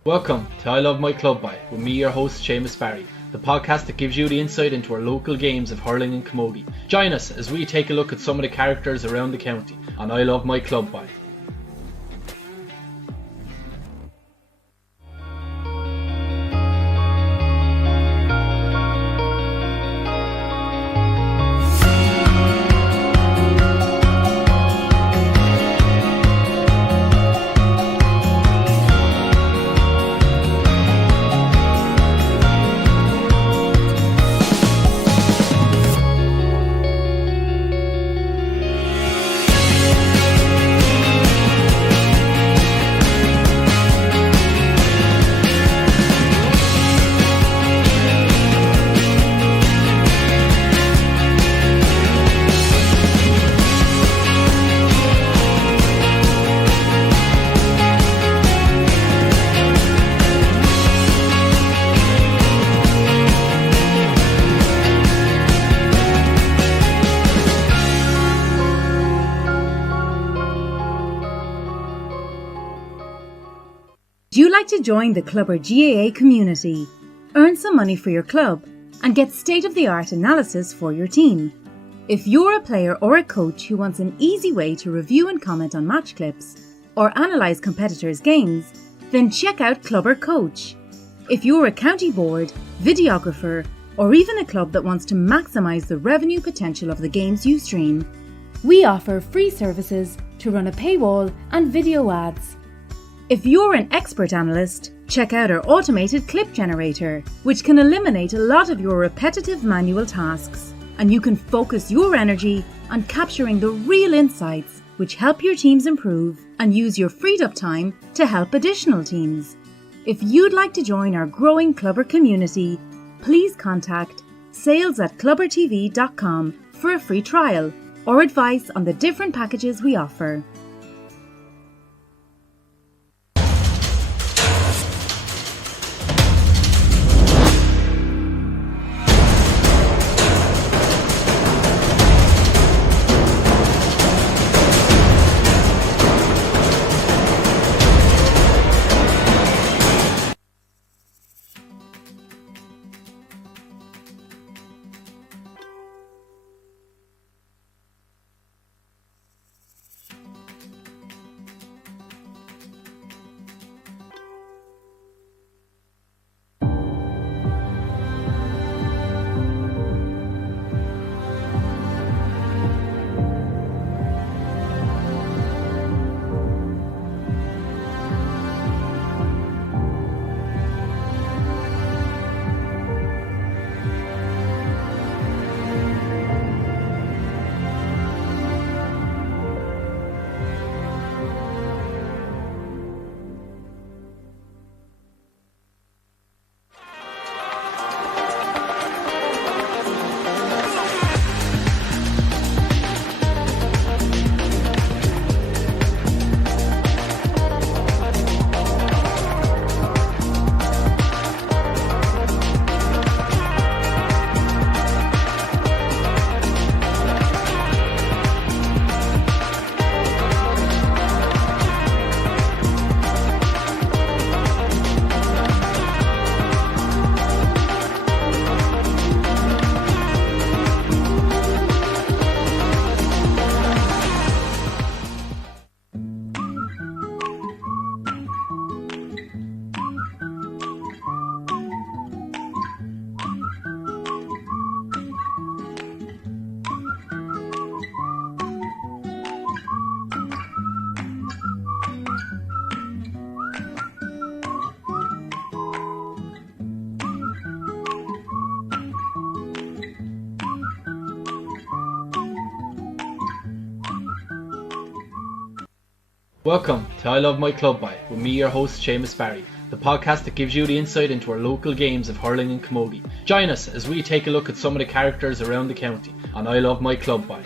Welcome to I Love My Club By, with me, your host, Seamus Barry, the podcast that gives you the insight into our local games of hurling and camogie. Join us as we take a look at some of the characters around the county on I Love My Club By. Do you like to join the Clubber GAA community, earn some money for your club, and get state-of-the-art analysis for your team? If you're a player or a coach who wants an easy way to review and comment on match clips, or analyse competitors' games, then check out Clubber Coach. If you're a county board, videographer, or even a club that wants to maximise the revenue potential of the games you stream, we offer free services to run a paywall and video ads. If you're an expert analyst, check out our automated clip generator, which can eliminate a lot of your repetitive manual tasks, and you can focus your energy on capturing the real insights which help your teams improve and use your freed up time to help additional teams. If you'd like to join our growing Clubber community, please contact sales@clubbertv.com for a free trial or advice on the different packages we offer. Welcome to I Love My Club By, with me, your host, Seamus Barry, the podcast that gives you the insight into our local games of hurling and camogie. Join us as we take a look at some of the characters around the county on I Love My Club By.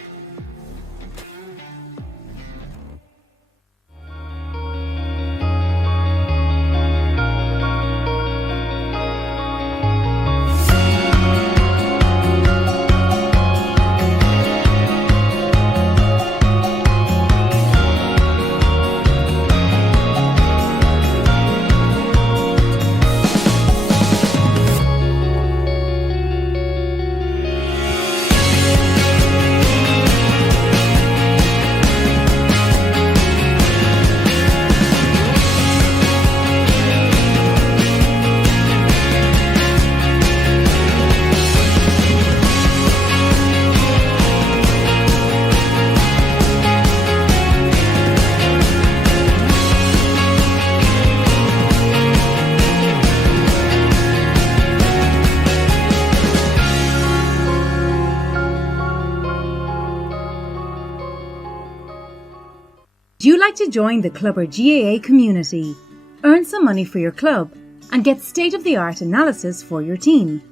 Do you like to join the Clubber GAA community, earn some money for your club, and get state-of-the-art analysis for your team?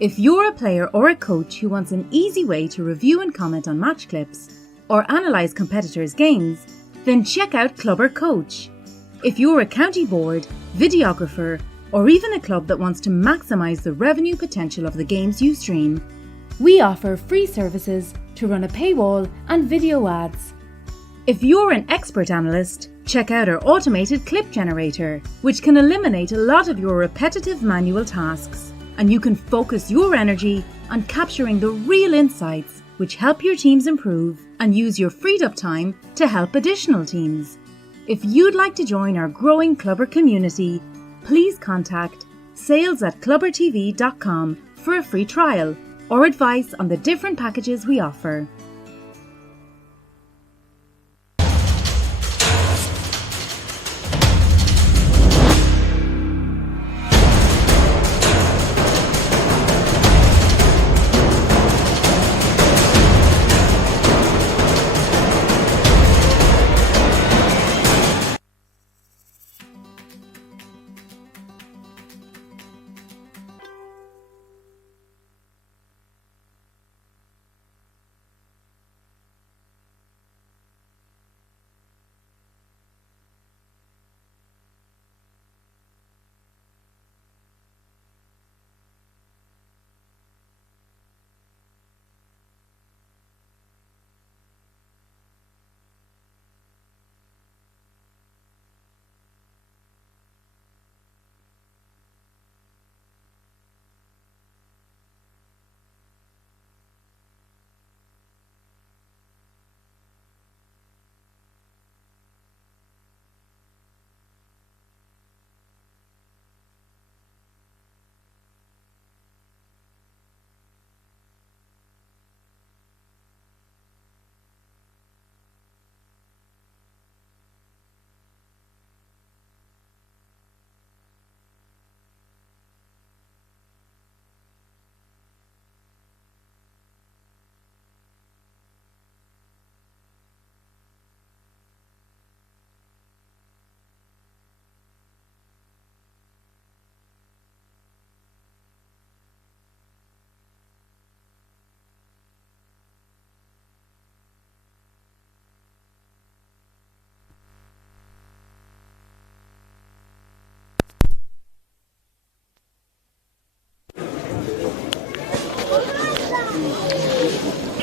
If you're a player or a coach who wants an easy way to review and comment on match clips or analyse competitors' games, then check out Clubber Coach. If you're a county board, videographer, or even a club that wants to maximise the revenue potential of the games you stream, we offer free services to run a paywall and video ads. If you're an expert analyst, check out our automated clip generator, which can eliminate a lot of your repetitive manual tasks, and you can focus your energy on capturing the real insights which help your teams improve and use your freed up time to help additional teams. If you'd like to join our growing Clubber community, please contact sales@clubbertv.com for a free trial or advice on the different packages we offer.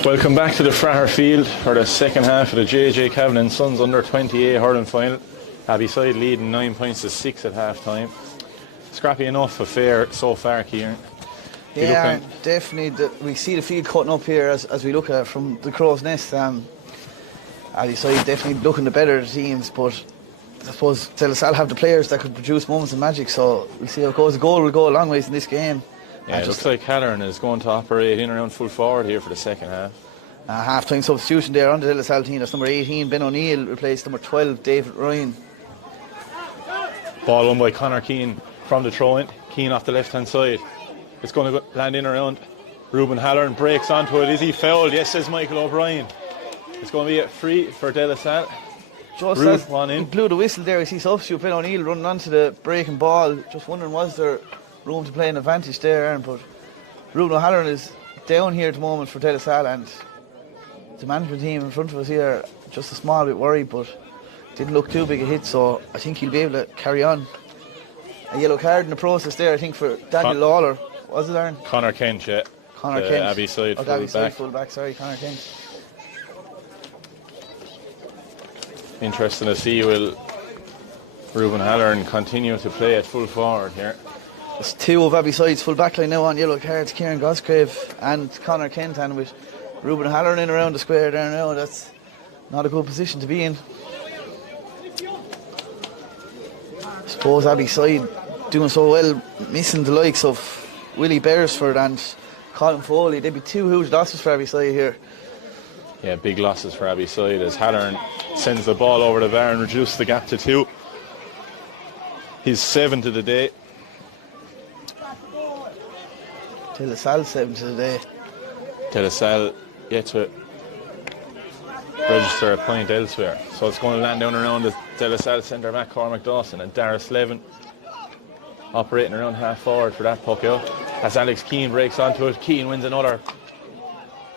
Welcome back to the Fraher Field for the second half of the JJ Cavan and Sons under 20A hurling final. Abbeyside leading 9 points to 6 at half time. Scrappy enough affair so far, Kieran. Yeah, definitely. We see the field cutting up here as we look at it from the crow's nest. Abbeyside definitely looking the better teams, but I suppose De La Salle have the players that could produce moments of magic, so we'll see how it goes. The goal will go a long ways in this game. Yeah, it looks like Halloran is going to operate in around full forward here for the second half. Half-time substitution there on the De La Salle team. That's number 18, Ben O'Neill, replaced number 12, David Ryan. Ball won by Conor Keane from the throw-in. Keane off the left-hand side. It's going to land in around. Ruben Halloran breaks onto it. Is he fouled? Yes, says Michael O'Brien. It's going to be a free for De La Salle. Just he blew the whistle there. We see substitute Ben O'Neill running onto the breaking ball. Just wondering, was there room to play an advantage there, Aaron? But Ruben O'Halloran is down here at the moment for De La Salle, and the management team in front of us here just a small bit worried, but didn't look too big a hit, so I think he'll be able to carry on. A yellow card in the process there, I think, for Daniel Lawler. Was it, Aaron? Connor Kent, yeah. Connor Kent. Abbeyside full-back, sorry, Connor Kent. Interesting to see, will Ruben Halloran continue to play at full forward here? There's two of Abbeyside's full back line now on yellow cards, Kieran Gosgrave and Connor Kent, and with Ruben Halloran in around the square there now, that's not a good position to be in. I suppose Abbeyside doing so well, missing the likes of Willie Beresford and Colin Foley. They'd be two huge losses for Abbeyside here. Yeah, big losses for Abbeyside as Halloran sends the ball over the bar and reduces the gap to 2. He's 7 to the day. De La Salle 7 to the day. De La Salle yet to register a point elsewhere. So it's going to land down around the De La Salle centre back Cormac Dawson, and Darius Levin operating around half forward for that puck out. As Alex Keane breaks onto it, Keane wins another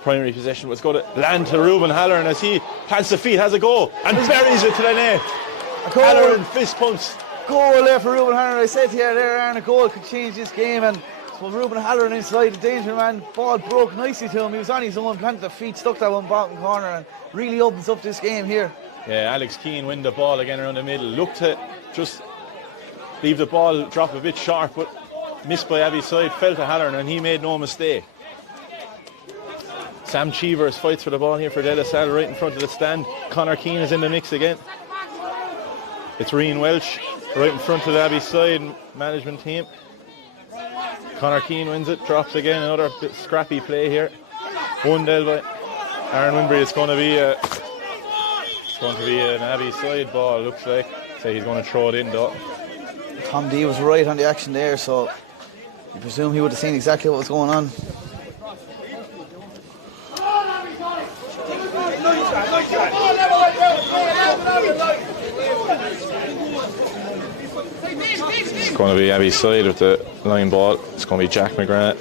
primary possession. It's going to land to Ruben Halloran as he plants the feet, has a go, and buries it to the net. Halloran fist pumps. Goal there for Ruben Halloran. I said to you there, Aaron, a goal could change this game, and so Ruben Halloran inside the danger man, ball broke nicely to him. He was on his own, planted the feet, stuck that one bottom corner, and really opens up this game here. Yeah, Alex Keane win the ball again around the middle. Looked to just leave the ball drop a bit sharp, but missed by Abbeyside, fell to Halloran, and he made no mistake. Sam Cheevers fights for the ball here for De La Salle right in front of the stand. Connor Keane is in the mix again. It's Rian Welch right in front of the Abbeyside management team. Connor Keane wins it, drops again, another bit scrappy play here. One del by Aaron Winbury. It's going to be an Abbeyside ball, looks like. So he's going to throw it in though. Tom D was right on the action there, so you presume he would have seen exactly what was going on. It's going to be Abbeyside with the line ball. It's going to be Jack McGrath.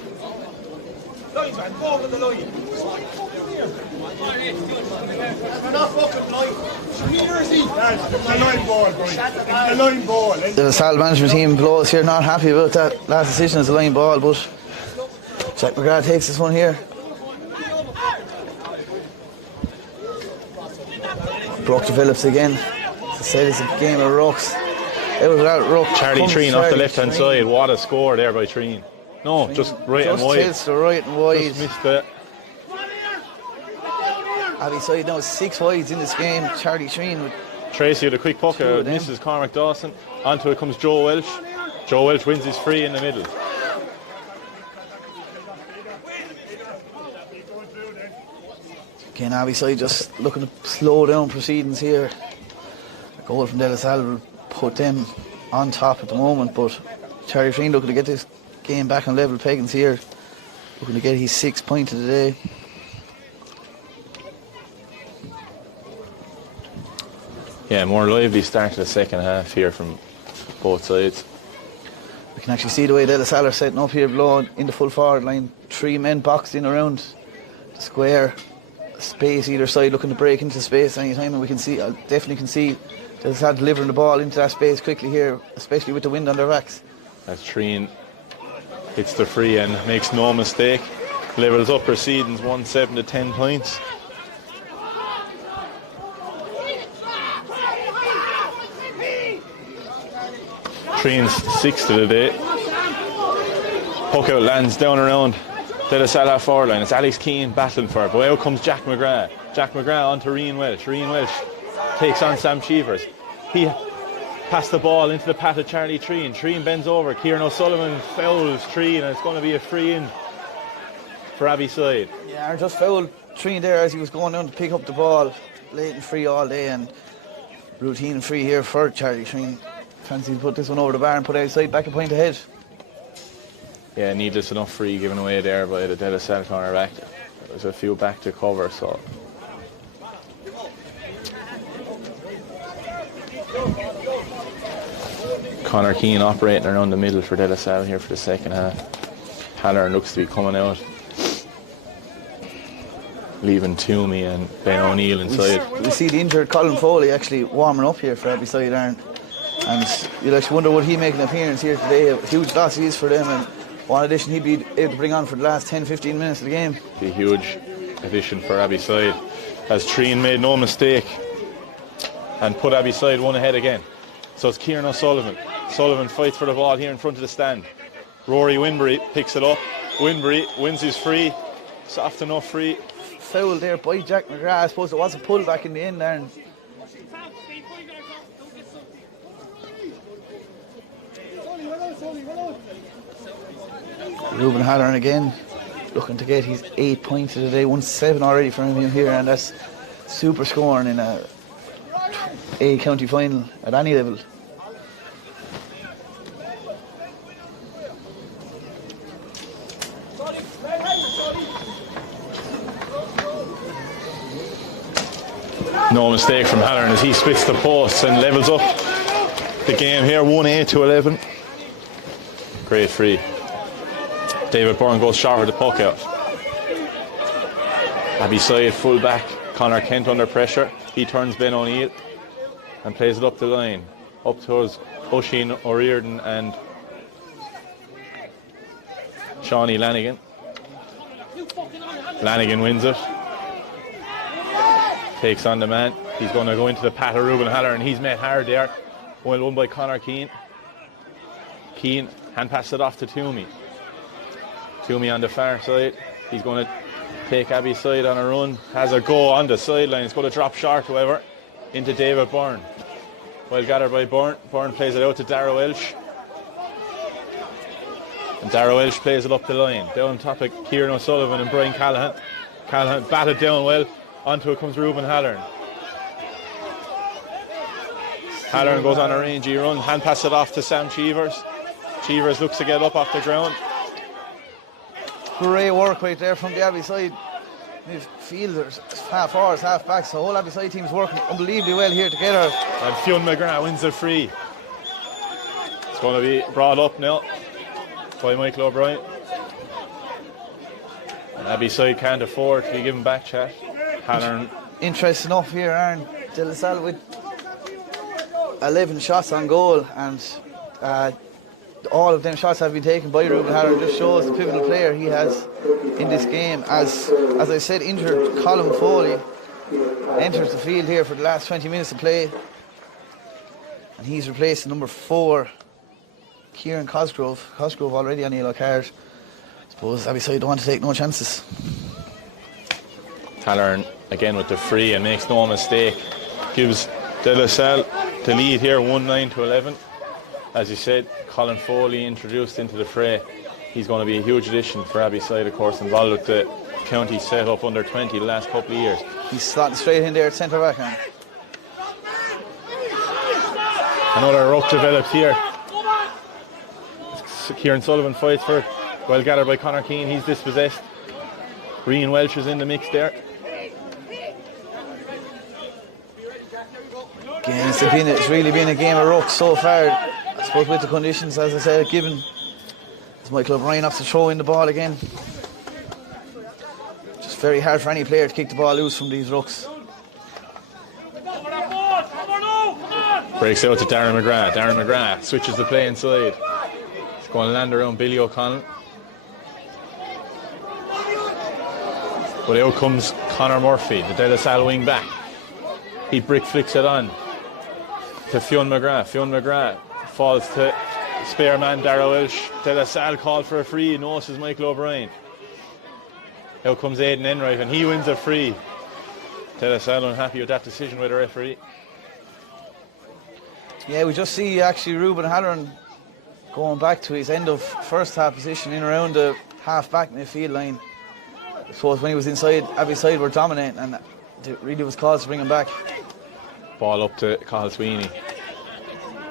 The Salle management team below us here not happy about that last decision as a line ball, but Jack McGrath takes this one here. Brock develops again. As I said, it's a game of rucks. It was that ruck. Charlie Treen off the left hand side. What a score there by Treen. No, Treen, just right and wide. Just right and wide. Just missed it. Abbeyside now 6 wides in this game. Charlie Treen with Tracy with a quick puck out. Misses Cormac Dawson. Onto it comes Joe Welch. Joe Welch wins his free in the middle. Again, Abbeyside just looking to slow down proceedings here. A goal from De La Salle will put them on top at the moment, but Charlie Treen looking to get this game back on level peggings here. Looking to get his 6th point of the day. Yeah, more lively start to the second half here from both sides. We can actually see the way De La Salle are setting up here below in the full forward line. 3 men boxed in around the square. Space either side looking to break into space any time, and we can see, definitely can see De La Salle delivering the ball into that space quickly here, especially with the wind on their backs. As Treen hits the free and makes no mistake. Levels up proceedings 1-7 to 10 points. Treen's 6th of the day. Puck out lands down around De La Salle forward line. It's Alex Keane battling for it. But out comes Jack McGrath. Jack McGrath onto Rian Welsh. Rian Welsh takes on Sam Cheevers. He passed the ball into the path of Charlie Treen. Treen bends over. Kieran O'Sullivan fouls Treen, and it's going to be a free in for Abbeyside. Yeah, I just fouled Treen there as he was going down to pick up the ball. Late and free all day, and routine free here for Charlie Treen. Fancy to put this one over the bar and put outside back a point ahead. Yeah, needless enough free given away there by the De La Salle cornerback. There was a few back to cover, so. Conor Keane operating around the middle for De La Salle here for the second half. Haller looks to be coming out, leaving Toomey and Ben O'Neill inside. We see the injured Colin Foley actually warming up here for Abbeyside, Aaron. And you'll actually wonder would he make an appearance here today. A huge loss he is for them, and one addition he'd be able to bring on for the last 10-15 minutes of the game. Be a huge addition for Abbeyside, as Treen made no mistake and put Abbeyside one ahead again. So it's Kieran O'Sullivan. Sullivan fights for the ball here in front of the stand. Rory Winbury picks it up. Winbury wins his free. Soft enough free. Foul there by Jack McGrath. I suppose it was a pull back in the end there. Ruben Halloran again looking to get his 8 points of the day. 1-7 already for him here, and that's super scoring in a county final at any level. No mistake from Halloran as he splits the posts and levels up the game here, 1-8 to 11. Great free. David Byrne goes short with the puck out. Abbeyside full back. Conor Kent under pressure. He turns Ben O'Neill and plays it up the line. Up towards Oisin O'Riordan and Shawnee Lanigan. Lanigan wins it. Takes on the man. He's going to go into the path of Ruben Halloran, and he's met hard there. Well won by Conor Keane. Keane hand passes it off to Toomey. Toomey on the far side. He's going to take Abbeyside on a run. Has a go on the sideline. It's going to drop short, however, into David Byrne. Well gathered by Byrne. Byrne plays it out to Darragh Welsh. And Darragh Welsh plays it up the line. Down top of Kieran O'Sullivan and Brian Callahan. Callahan batted down well. Onto it comes Ruben Halloran. Halloran goes on a rangy run. Hand pass it off to Sam Cheevers. Cheevers looks to get up off the ground. Great work right there from the Abbeyside midfielders, half forwards, half backs. The whole Abbeyside team is working unbelievably well here together. And Fionn McGrath wins the free. It's going to be brought up now by Michael O'Brien. And Abbeyside can't afford to be given back chat. Halloran. Interesting enough here, Aaron. De La Salle with 11 shots on goal, and all of them shots have been taken by Ruben Halloran. Just shows the pivotal player he has in this game. As I said, injured Colin Foley enters the field here for the last 20 minutes of play, and he's replacing number 4, Kieran Cosgrove. Cosgrove already on a yellow card. I suppose Abbeyside don't want to take no chances. Halloran again with the free and makes no mistake. Gives De La Salle the lead here, 1-9 to 11. As you said, Colin Foley introduced into the fray. He's going to be a huge addition for Abbeyside, of course, involved with the county set up under 20 the last couple of years. He's slotting straight in there at centre back. Another ruck developed here. Kieran Sullivan fights for it. Well gathered by Conor Keane. He's dispossessed. Rian Welsh is in the mix there. Again, it's really been a game of ruck so far. I suppose with the conditions, as I said, given as Michael O'Brien has to throw in the ball again. Just very hard for any player to kick the ball loose from these rucks. Breaks out to Darren McGrath. Darren McGrath switches the play inside. He's going to land around Billy O'Connell. But out comes Conor Murphy, the De La Salle wing back. He brick flicks it on to Fionn McGrath. Fionn McGrath falls to spare man Darragh Welsh. De La Salle called for a free. Notices Michael O'Brien. Out comes Aidan Enright and he wins a free. De La Salle unhappy with that decision by the referee. Yeah, we just see actually Ruben Halloran going back to his end of first half position in around the half back midfield line. I suppose when he was inside, Abbeyside were dominating and it really was cause to bring him back. Ball up to Cathal Sweeney.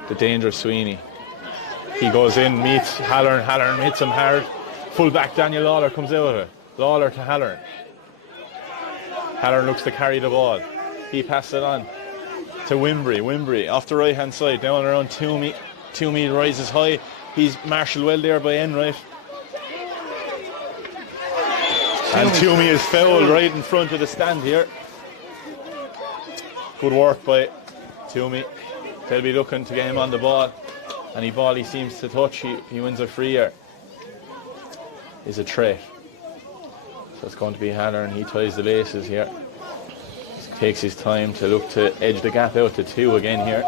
The dangerous Sweeney. He goes in, meets Halloran. Halloran hits him hard. Full back Daniel Lawler comes out of it. Lawler to Halloran. Halloran looks to carry the ball. He passes it on to Wimbrey. Wimbrey off the right hand side, down around Toomey. Toomey rises high. He's marshalled well there by Enright. And Toomey is fouled right in front of the stand here. Good work by Toomey. They'll be looking to get him on the ball. Any ball he seems to touch, he wins a free here. Is a threat. So it's going to be Halloran. He ties the laces here. Takes his time to look to edge the gap out to 2 again here.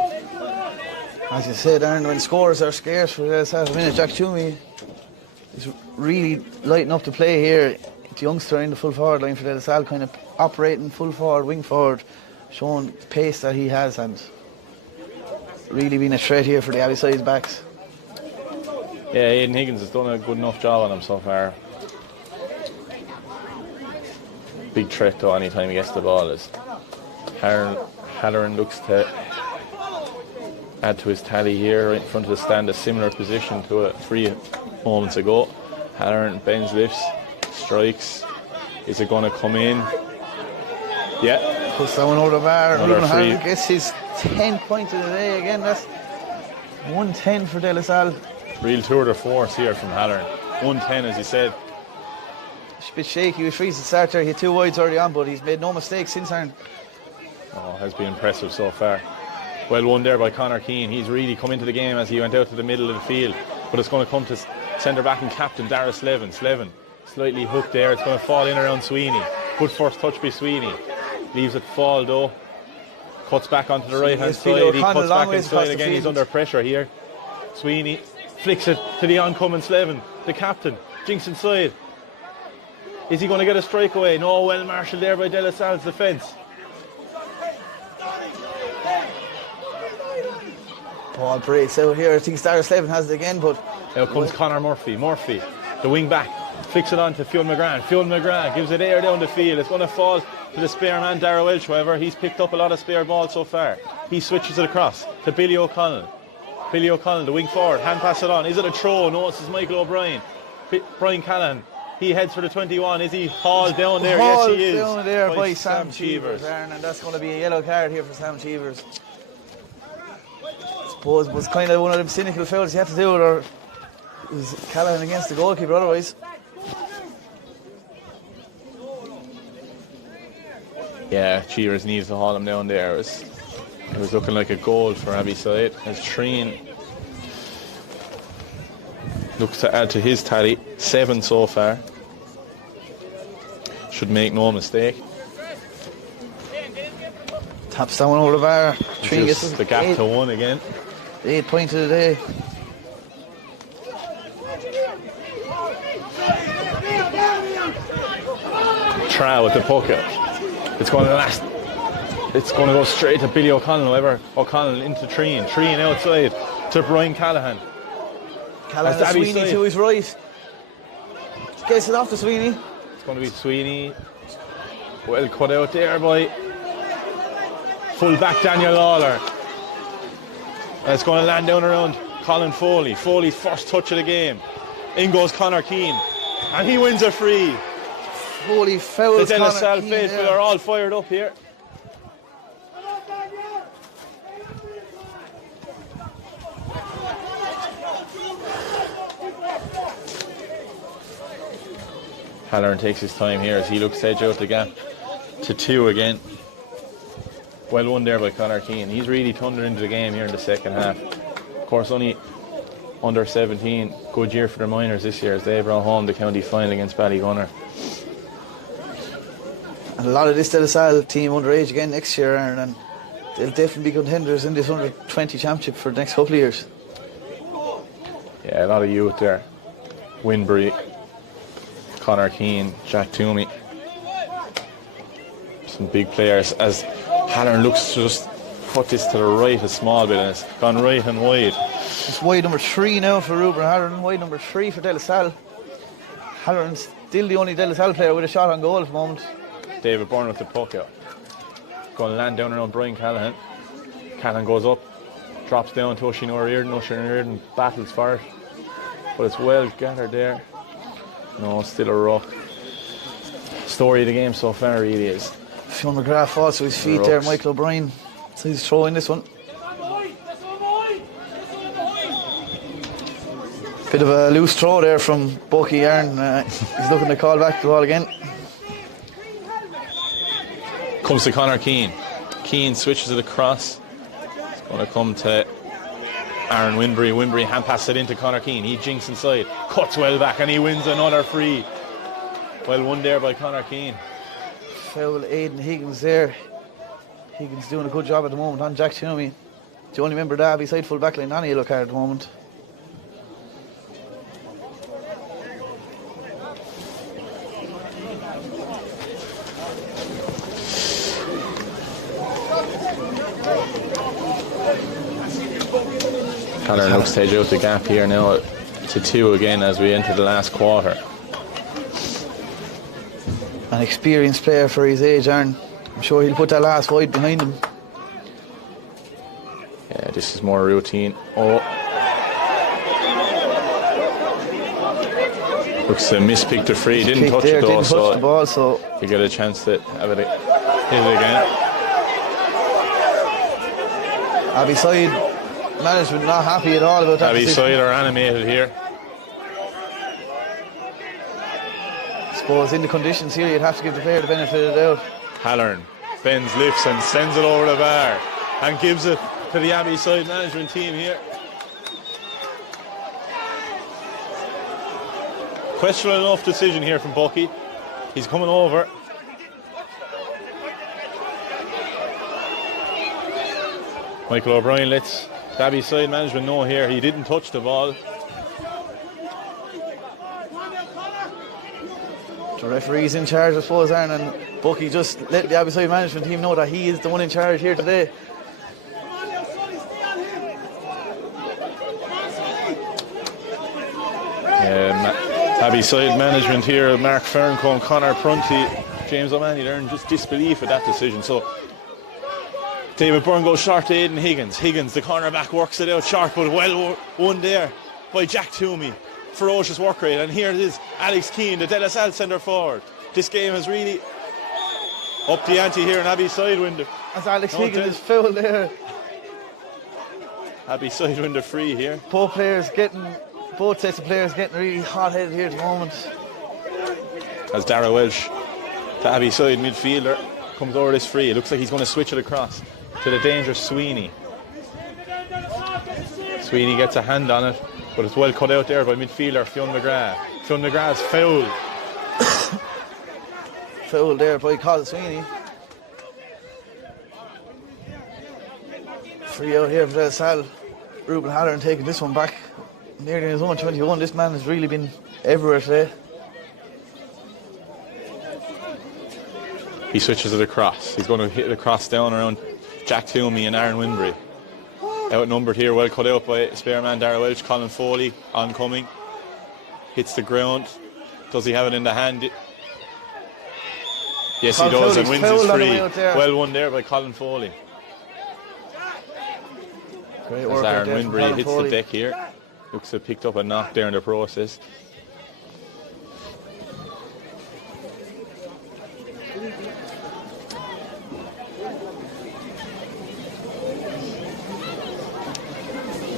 As you said, Aaron, when scores are scarce for this half a minute, Jack Toomey is really lighting up the play here. The youngster in the full forward line for De La Salle, kind of operating full forward, wing forward, showing the pace that he has and really being a threat here for the Abbeyside backs. Yeah, Aidan Higgins has done a good enough job on him so far. Big threat though anytime he gets the ball is Halloran looks to add to his tally here right in front of the stand, a similar position to a free moments ago. Halloran bends, lifts, strikes. Is it going to come in? Yeah. Puts that one over the bar. Another Ruben free. Halloran gets his 10 points of the day again. That's 110 for De La Salle. Real tour de force here from Halloran. 110 as you said. It's a bit shaky with frees at the start there. He had 2 wides early on, but he's made no mistakes since, Aaron. Oh, has been impressive so far. Well won there by Conor Keane. He's really come into the game as he went out to the middle of the field. But it's going to come to centre back and captain Darragh Slevin. Slevin slightly hooked there. It's going to fall in around Sweeney. Good first touch by Sweeney. Leaves it fall though. Cuts back onto the right hand side. He cuts back inside again. He's under pressure here. Sweeney flicks it to the oncoming Slevin. The captain jinks inside. Is he going to get a strike away? No, well marshalled there by De La Salle's defence. Ball breaks out here. I think Darragh Slevin has it again, but Now comes Conor Murphy. Murphy, the wing back, flicks it on to Fionn McGrath. Fionn McGrath gives it air down the field. It's going to fall to the spare man, Darragh Welsh, however. He's picked up a lot of spare balls so far. He switches it across to Billy O'Connell. Billy O'Connell, the wing forward, hand pass it on. Is it a throw? No, it's Michael O'Brien. Brian Callahan, he heads for the 21. Is he hauled down there? Yes, he is. Hauled down there by Sam Cheevers. And that's going to be a yellow card here for Sam Cheevers. I suppose it was kind of one of them cynical fouls you have to do it, or it was Callahan against the goalkeeper otherwise. Yeah, Cheevers needs to haul him down there. It was looking like a goal for Abbeyside as Treen looks to add to his tally. 7 so far. Should make no mistake. Taps that one over the bar. Treen gets the gap to 1 again. 8 points of the day. Tra with the puck out. It's going to go straight to Billy O'Connell, however. O'Connell into Treen. Treen outside to Brian Callahan. Callahan to Sweeney to his right. Gets it off to Sweeney. It's going to be Sweeney. Well cut out there by full back Daniel Lawler. And it's going to land down around Colin Foley. Foley's first touch of the game. In goes Conor Keane. And he wins a free. Foley fouls the De La Salle Keane faithful there. are all fired up here. Halloran takes his time here as he looks to edge out the gap to 2 again. Well won there by Conor Keane. He's really thundered into the game here in the second half. Of course, only under 17. Good year for the minors this year as they brought home the county final against Ballygunner. And a lot of this De La Salle team underage again next year, Aaron, and they'll definitely be contenders in this under 20 championship for the next couple of years. Yeah, a lot of youth there. Winbury, Conor Keane, Jack Toomey. Some big players as Halloran looks to just put this to the right a small bit, and it's gone right and wide. It's wide number 3 now for Ruben Halloran, wide number 3 for De La Salle. Halloran's still the only De La Salle player with a shot on goal at the moment. David Byrne with the puck out. Going to land down around Brian Callahan. Callahan goes up, drops down to Oisin O'Riordan battles for it. But it's well gathered there. No, still a rock. Story of the game so far really is. Fionn McGrath falls to his feet there, Michael O'Brien. So he's throwing this one. Bit of a loose throw there from Bucky Aaron. He's looking to call back the ball again. Comes to Conor Keane. Keane switches it across. It's going to come to Aaron Winbury. Winbury hand passes it into Conor Keane. He jinks inside, cuts well back, and he wins another free. Well won there by Conor Keane. Foul Aidan Higgins there. Higgins doing a good job at the moment on Jack Toomey. The only member of the Abbeyside full back line on a yellow card at the moment. Halloran looks to edge out the gap here now to 2 again as we enter the last quarter. An experienced player for his age, Aaron. I'm sure he'll put that last wide behind him. Yeah, this is more routine. Oh. Looks to mispick the free. Didn't touch it though, didn't touch the ball, so you get a chance to have it hit it again. Abbeyside management not happy at all about that. Abbeyside are animated here. I suppose in the conditions here you'd have to give the player the benefit of the doubt. Halloran bends, lifts and sends it over the bar and gives it to the Abbeyside management team here. Questionable enough decision here from Bucky. He's coming over. Michael O'Brien lets the Abbeyside management know here he didn't touch the ball. The referee's in charge, I suppose, Aaron, and Bucky just let the Abbeyside management team know that he is the one in charge here today. Abbeyside management here, Mark Ferncombe, Conor Prunty, James O'Mahony, they're in just disbelief at that decision. So David Byrne goes short to Aidan Higgins. Higgins, the cornerback, works it out short, but well won there by Jack Toomey. Ferocious work rate, and here it is, Alex Keane, the De La Salle centre forward. This game has really up the ante here in Abbeyside window. As Alex Higgins is fouled there. Abbeyside window free here. Both sets of players getting really hot-headed here at the moment. As Dara Welsh, the Abbeyside midfielder, comes over this free. It looks like he's going to switch it across to the dangerous Sweeney. Sweeney gets a hand on it, but it's well cut out there by midfielder Fionn McGrath. Fionn McGrath's fouled. Fouled there by Colin Sweeney. Free out here for De La Salle. Ruben Halloran taking this one back. Nearly in his own 21. This man has really been everywhere today. He switches it across. He's going to hit it across down around Jack Toomey and Aaron Winbury. Outnumbered here, well cut out by spare man Dara Welch. Colin Foley oncoming. Hits the ground. Does he have it in the hand? Yes, he does, and wins his free. Well won there by Colin Foley. Great as work Aaron there Winbury hits the deck here. Looks to have picked up a knock there in the process.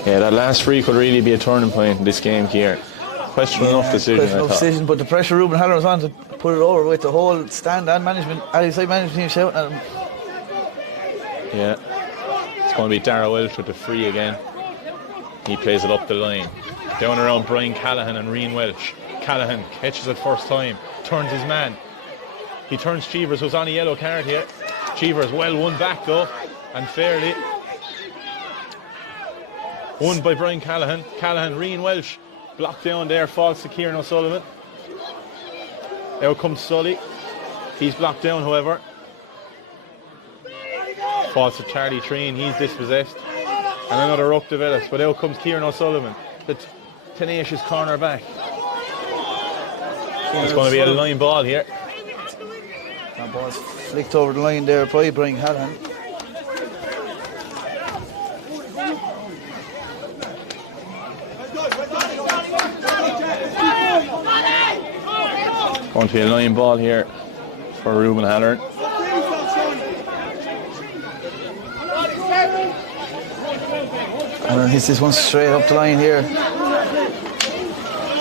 Yeah, that last free could really be a turning point in this game here. Questionable enough decision, but the pressure Ruben Halloran was on to put it over with the whole stand and management, Abbeyside management team shouting at him. Yeah, it's going to be Dara Welch with the free again. He plays it up the line. Down around Brian Callahan and Rian Welch. Callahan catches it first time, turns his man. He turns Cheevers, who's on a yellow card here. Cheevers well won back though, and fairly. Won by Brian Callaghan. Callaghan, Rian Welsh, blocked down there, falls to Kieran O'Sullivan. Out comes Sully. He's blocked down, however. Falls to Charlie Treen, he's dispossessed. And another ruck develops, but out comes Kieran O'Sullivan, the tenacious corner back. It's going to be a line ball here. That ball's flicked over the line there by Brian Callaghan. Going to be a line ball here for Ruben Halloran. And hits this one straight up the line here.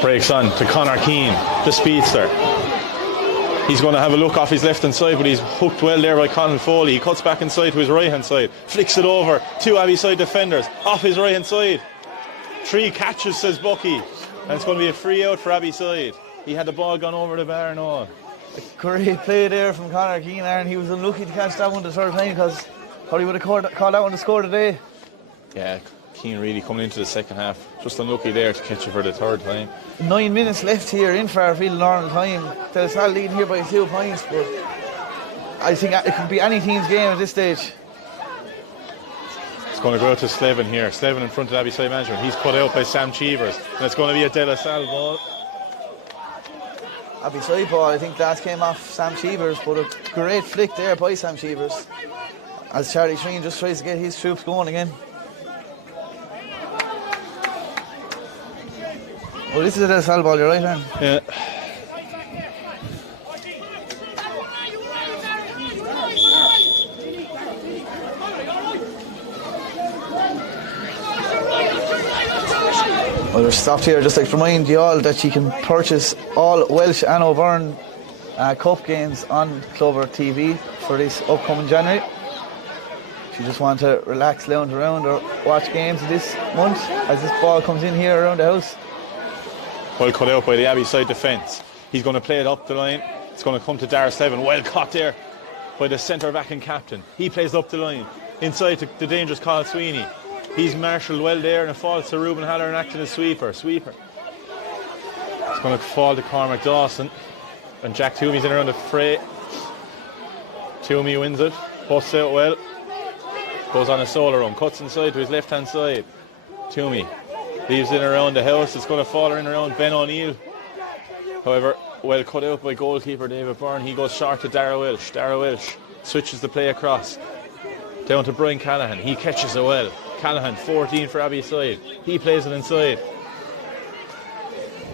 Breaks on to Conor Keane, the speedster. He's going to have a look off his left hand side, but he's hooked well there by Conor Foley. He cuts back inside to his right hand side, flicks it over. 2 Abbeyside defenders off his right hand side. 3 catches, says Bucky. And it's going to be a free out for Abbeyside. He had the ball gone over the bar and all. Great play there from Conor Keane, Aaron. He was unlucky to catch that one the third time because probably would have called that one to score today. Yeah, Keane really coming into the second half. Just unlucky there to catch it for the third time. 9 minutes left here in Fraher Field normal time. They're still leading here by 2 points, but I think it could be any team's game at this stage. It's going to go to Slevin here. Slevin in front of Abbeyside management. He's cut out by Sam Cheevers. And it's going to be a De La Salle ball. Abbeyside ball, I think that came off Sam Cheevers, but a great flick there by Sam Cheevers. As Charlie Treen just tries to get his troops going again. Well, this is a De La Salle ball, you're right, Aaron? Yeah. Well, we're stopped here just like to remind you all that you can purchase all Welsh and O'Byrne Cup games on Clover TV for this upcoming January. If you just want to relax, lounge around or watch games this month as this ball comes in here around the house. Well cut out by the Abbeyside defence. He's going to play it up the line. It's going to come to Dara Slevin. Well caught there by the centre back and captain. He plays up the line. Inside to the dangerous Carl Sweeney. He's marshalled well there and it falls to Ruben Halloran acting as sweeper. It's going to fall to Cormac Dawson. And Jack Toomey's in around the fray. Toomey wins it. Busts out well. Goes on a solo run. Cuts inside to his left hand side. Toomey leaves it around the house. It's going to fall in around Ben O'Neill. However, well cut out by goalkeeper David Byrne. He goes short to Dara Welsh. Dara Welsh switches the play across. Down to Brian Callaghan. He catches it well. Callaghan, 14 for Abbeyside. He plays it inside.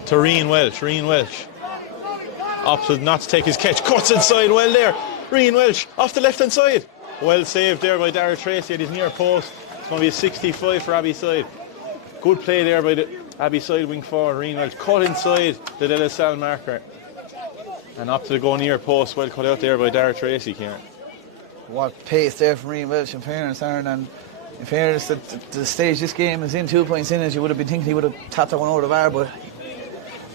To Rian Welsh. Rian Welsh. Opposite not to take his catch. Cuts inside well there. Rian Welsh off the left hand side. Well saved there by Dara Tracy at his near post. It's going to be a 65 for Abbeyside. Good play there by the Abbeyside wing forward. Rian Welsh cut inside the De La Salle marker. And up to the goal near post. Well cut out there by Dara Tracy, Kieran. What pace there from Rian Welsh, in fairness, Aaron. And in fairness, the stage this game is in 2 points in, as you would have been thinking he would have tapped that one over the bar, but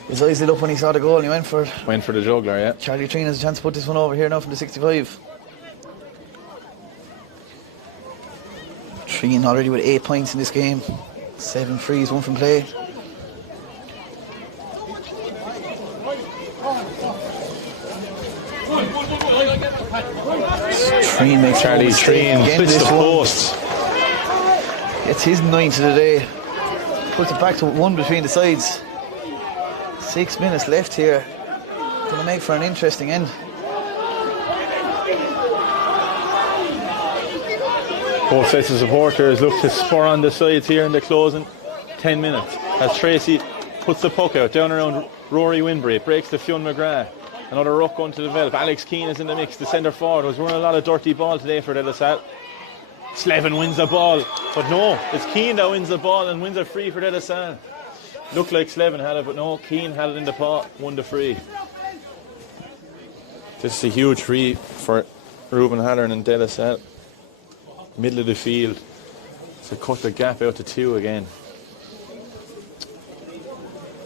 his eyes lit up when he saw the goal and he went for it. Went for the juggler, yeah. Charlie Treen has a chance to put this one over here now from the 65. Treen already with 8 points in this game. 7 frees, 1 from play. Treen makes Charlie Treen splits the post. Gets his 9th of the day. Puts it back to 1 between the sides. 6 minutes left here. Going to make for an interesting end. Both sets of supporters look to spur on the sides here in the closing 10 minutes. As Tracy puts the puck out down around Rory Winbury, breaks to Fionn McGrath. Another ruck going to develop. Alex Keane is in the mix, the centre forward, who's running a lot of dirty ball today for De La Salle. Slevin wins the ball, but no, it's Keane that wins the ball and wins it free for De La Salle. Looked like Slevin had it, but no, Keane had it in the pot, won the free. This is a huge free for Ruben Halloran and De La Salle. Middle of the field. So cut the gap out to 2 again.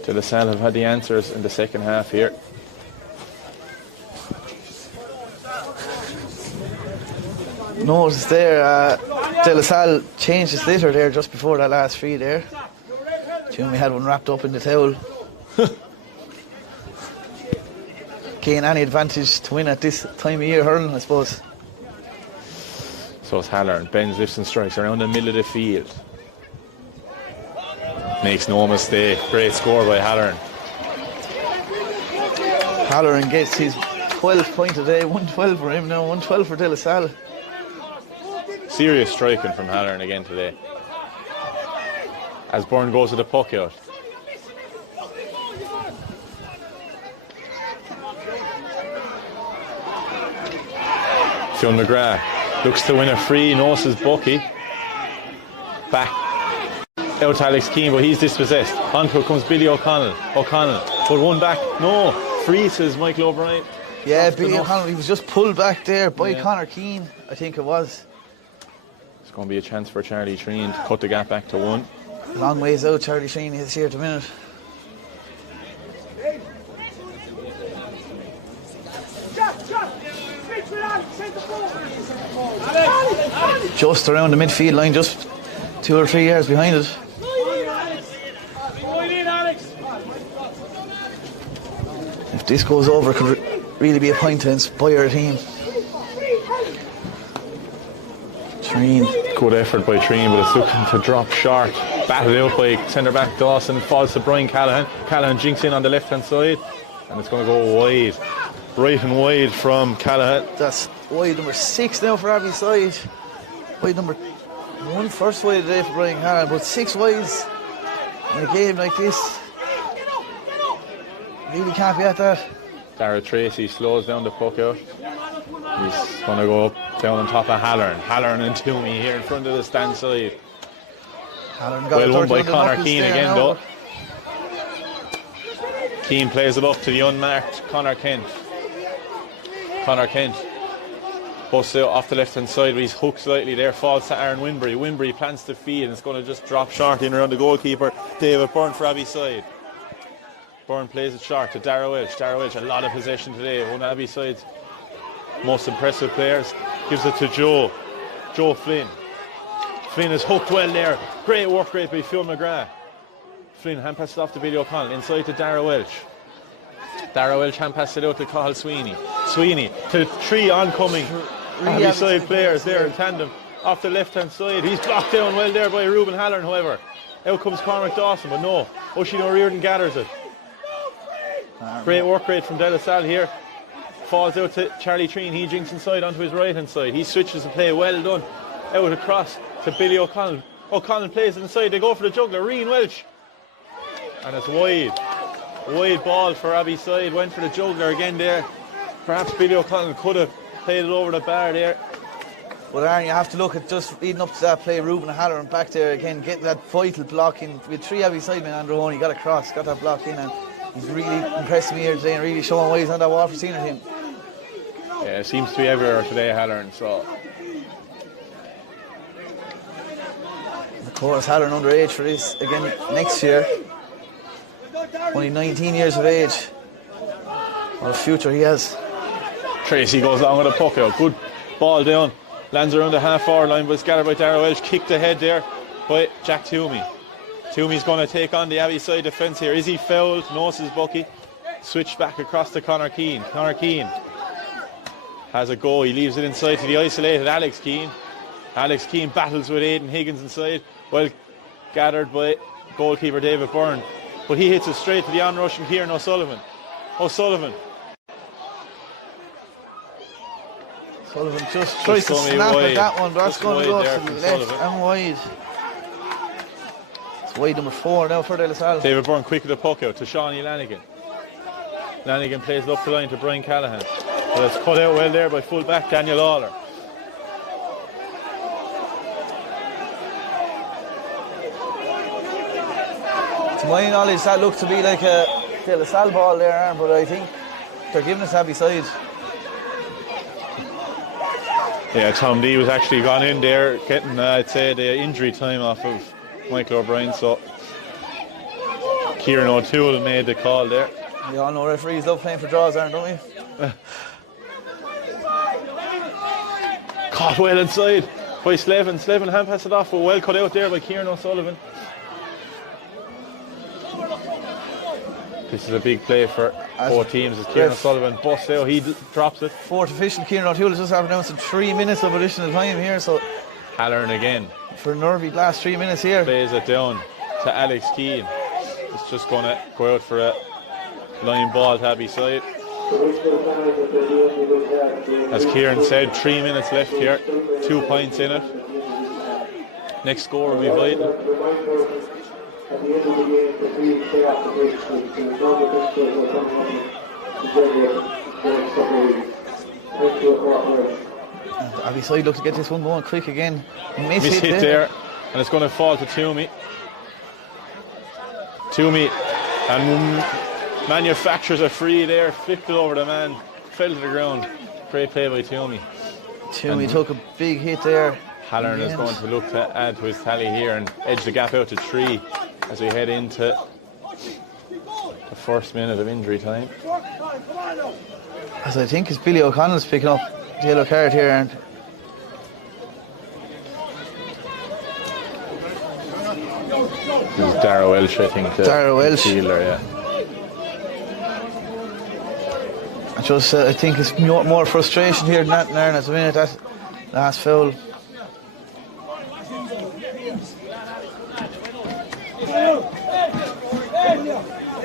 De La Salle have had the answers in the second half here. notice there, De La Salle changed his litter there just before that last free there. Jimmy had one wrapped up in the towel. Gain any advantage to win at this time of year hurling, I suppose. So it's Halloran. Benz lifts and strikes around the middle of the field. Makes no mistake. Great score by Halloran. Halloran gets his 12th point today. 112 for him now. 112 for De La Salle. Serious striking from Halloran again today. As Byrne goes to the puck out. Fionn McGrath looks to win a free, notices Bucky. Back out to Alex Keane, but he's dispossessed. Onto it comes Billy O'Connell. Put one back. No. Free, says Michael O'Brien. Yeah, Billy O'Connell, he was just pulled back there by Conor Keane, I think it was. It's going to be a chance for Charlie Treen to cut the gap back to 1. Long ways out, Charlie Treen is here at the minute. Just around the midfield line, just 2 or 3 yards behind it. If this goes over, it could really be a point to inspire a team. Treen. Good effort by Treen, but it's looking to drop short. Battled out by centre back Dawson, falls to Brian Callahan. Callahan jinks in on the left hand side, and it's going to go wide. Right and wide from Callahan. That's wide number 6 now for Abbeyside. Wide number 1 first wide today for Brian Callahan, but 6 wides in a game like this. Really can't be at that. Dara Tracy slows down the puck out. He's going to go up down on top of Halloran. Halloran and Toomey here in front of the stand side. Well won by Conor Keane again though. Keane plays it up to the unmarked Conor Kent. Conor Kent busts out off the left hand side, but he's hooked slightly there, falls to Aaron Winbury. Winbury plants the feed and it's going to just drop short in around the goalkeeper, David Byrne for Abbeyside. Byrne plays it short to Dara Welch. Dara Welch, a lot of possession today. One of Abbeyside's most impressive players. Gives it to Joe Flynn. Flynn is hooked well there. Great work rate by Fionn McGrath. Flynn hand passes off to Billy O'Connell. Inside to Dara Welch. Dara Welch hand passes it out to Cathal Sweeney. Sweeney to 3 oncoming Abbey-side players there in tandem. Off the left hand side. He's blocked down well there by Reuben Halloran, however. Out comes Cormac Dawson, but no. Oisin O'Riordan gathers it. Great work rate from De La Salle here. Falls out to Charlie Treen. He jinks inside onto his right hand side. He switches the play. Well done. Out across to Billy O'Connell. O'Connell plays it inside. They go for the juggler. Rian Welch. And it's wide. Wide ball for Abbeyside. Went for the juggler again there. Perhaps Billy O'Connell could have played it over the bar there. Well, Aaron, you have to look at just leading up to that play. Reuben Halloran back there again, getting that vital block in with 3 Abbeyside men. Andrew Honey got across, got that block in, and he's really impressed me here today and really showing why he's on that wall for senior team. Yeah, it seems to be everywhere today, Halloran. So, of course, Halloran underage for this again next year. Only 19 years of age. What a future he has. Tracy goes long with a puck out. Good ball down. Lands around the half-forward line, but it's gathered by Dara Welch. Kicked ahead there by Jack Toomey. Toomey's going to take on the Abbeyside defence here. Is he fouled? Notices Bucky. Switch back across to Conor Keane. Conor Keane has a go. He leaves it inside to the isolated Alex Keane. Alex Keane battles with Aidan Higgins inside. Well gathered by goalkeeper David Byrne. But he hits it straight to the on-rushing Kieran O'Sullivan. O'Sullivan just tries to snap at that one, but that's going to go to the left and wide. It's wide number 4 now for De La Salle. David Byrne quick with the puck out to Shawnee Lanigan. Lanigan plays it up the line to Brian Callahan. But it's cut out well there by full back Daniel Lawler. To my knowledge, that looks to be like a De La Salle ball there, Aaron, but I think they're giving us Abbeyside. Yeah, Tom D was actually gone in there getting, I'd say, the injury time off of Michael O'Brien, so Kieran O'Toole made the call there. We all know referees love playing for draws, Aaron, don't we? Caught well inside by Slevin. Slevin hand passed it off, but well cut out there by Kieran O'Sullivan. This is a big play for both teams as Kieran O'Sullivan busts out. He drops it. Fourth official, Kieran O'Toole, just after announcing 3 minutes of additional time here. So Halloran again. For Nervy, last 3 minutes here. Plays it down to Alex Keane. It's just going to go out for a line ball to Abbeyside. As Kieran said, 3 minutes left here. 2 points in it. Next score will be vital. At the end of the game, the field stay off the pitch. The normal pitches will come up in the next couple of weeks. Thank you, cooperation. Abbeyside look to get this one going quick again. Miss hit there, and it's going to fall to Toomey. Toomey, and manufactures a free there, flipped it over the man, fell to the ground. Great play by Toomey. Toomey took a big hit there. Halloran is going to look to add to his tally here and edge the gap out to 3 as we head into the first minute of injury time. As I think it's Billy O'Connell's picking up the yellow card here. And this is Dara Welsh, I think. Dara Welsh. Fielder, yeah. I think it's more frustration here than that in Ireland at the minute. That last foul.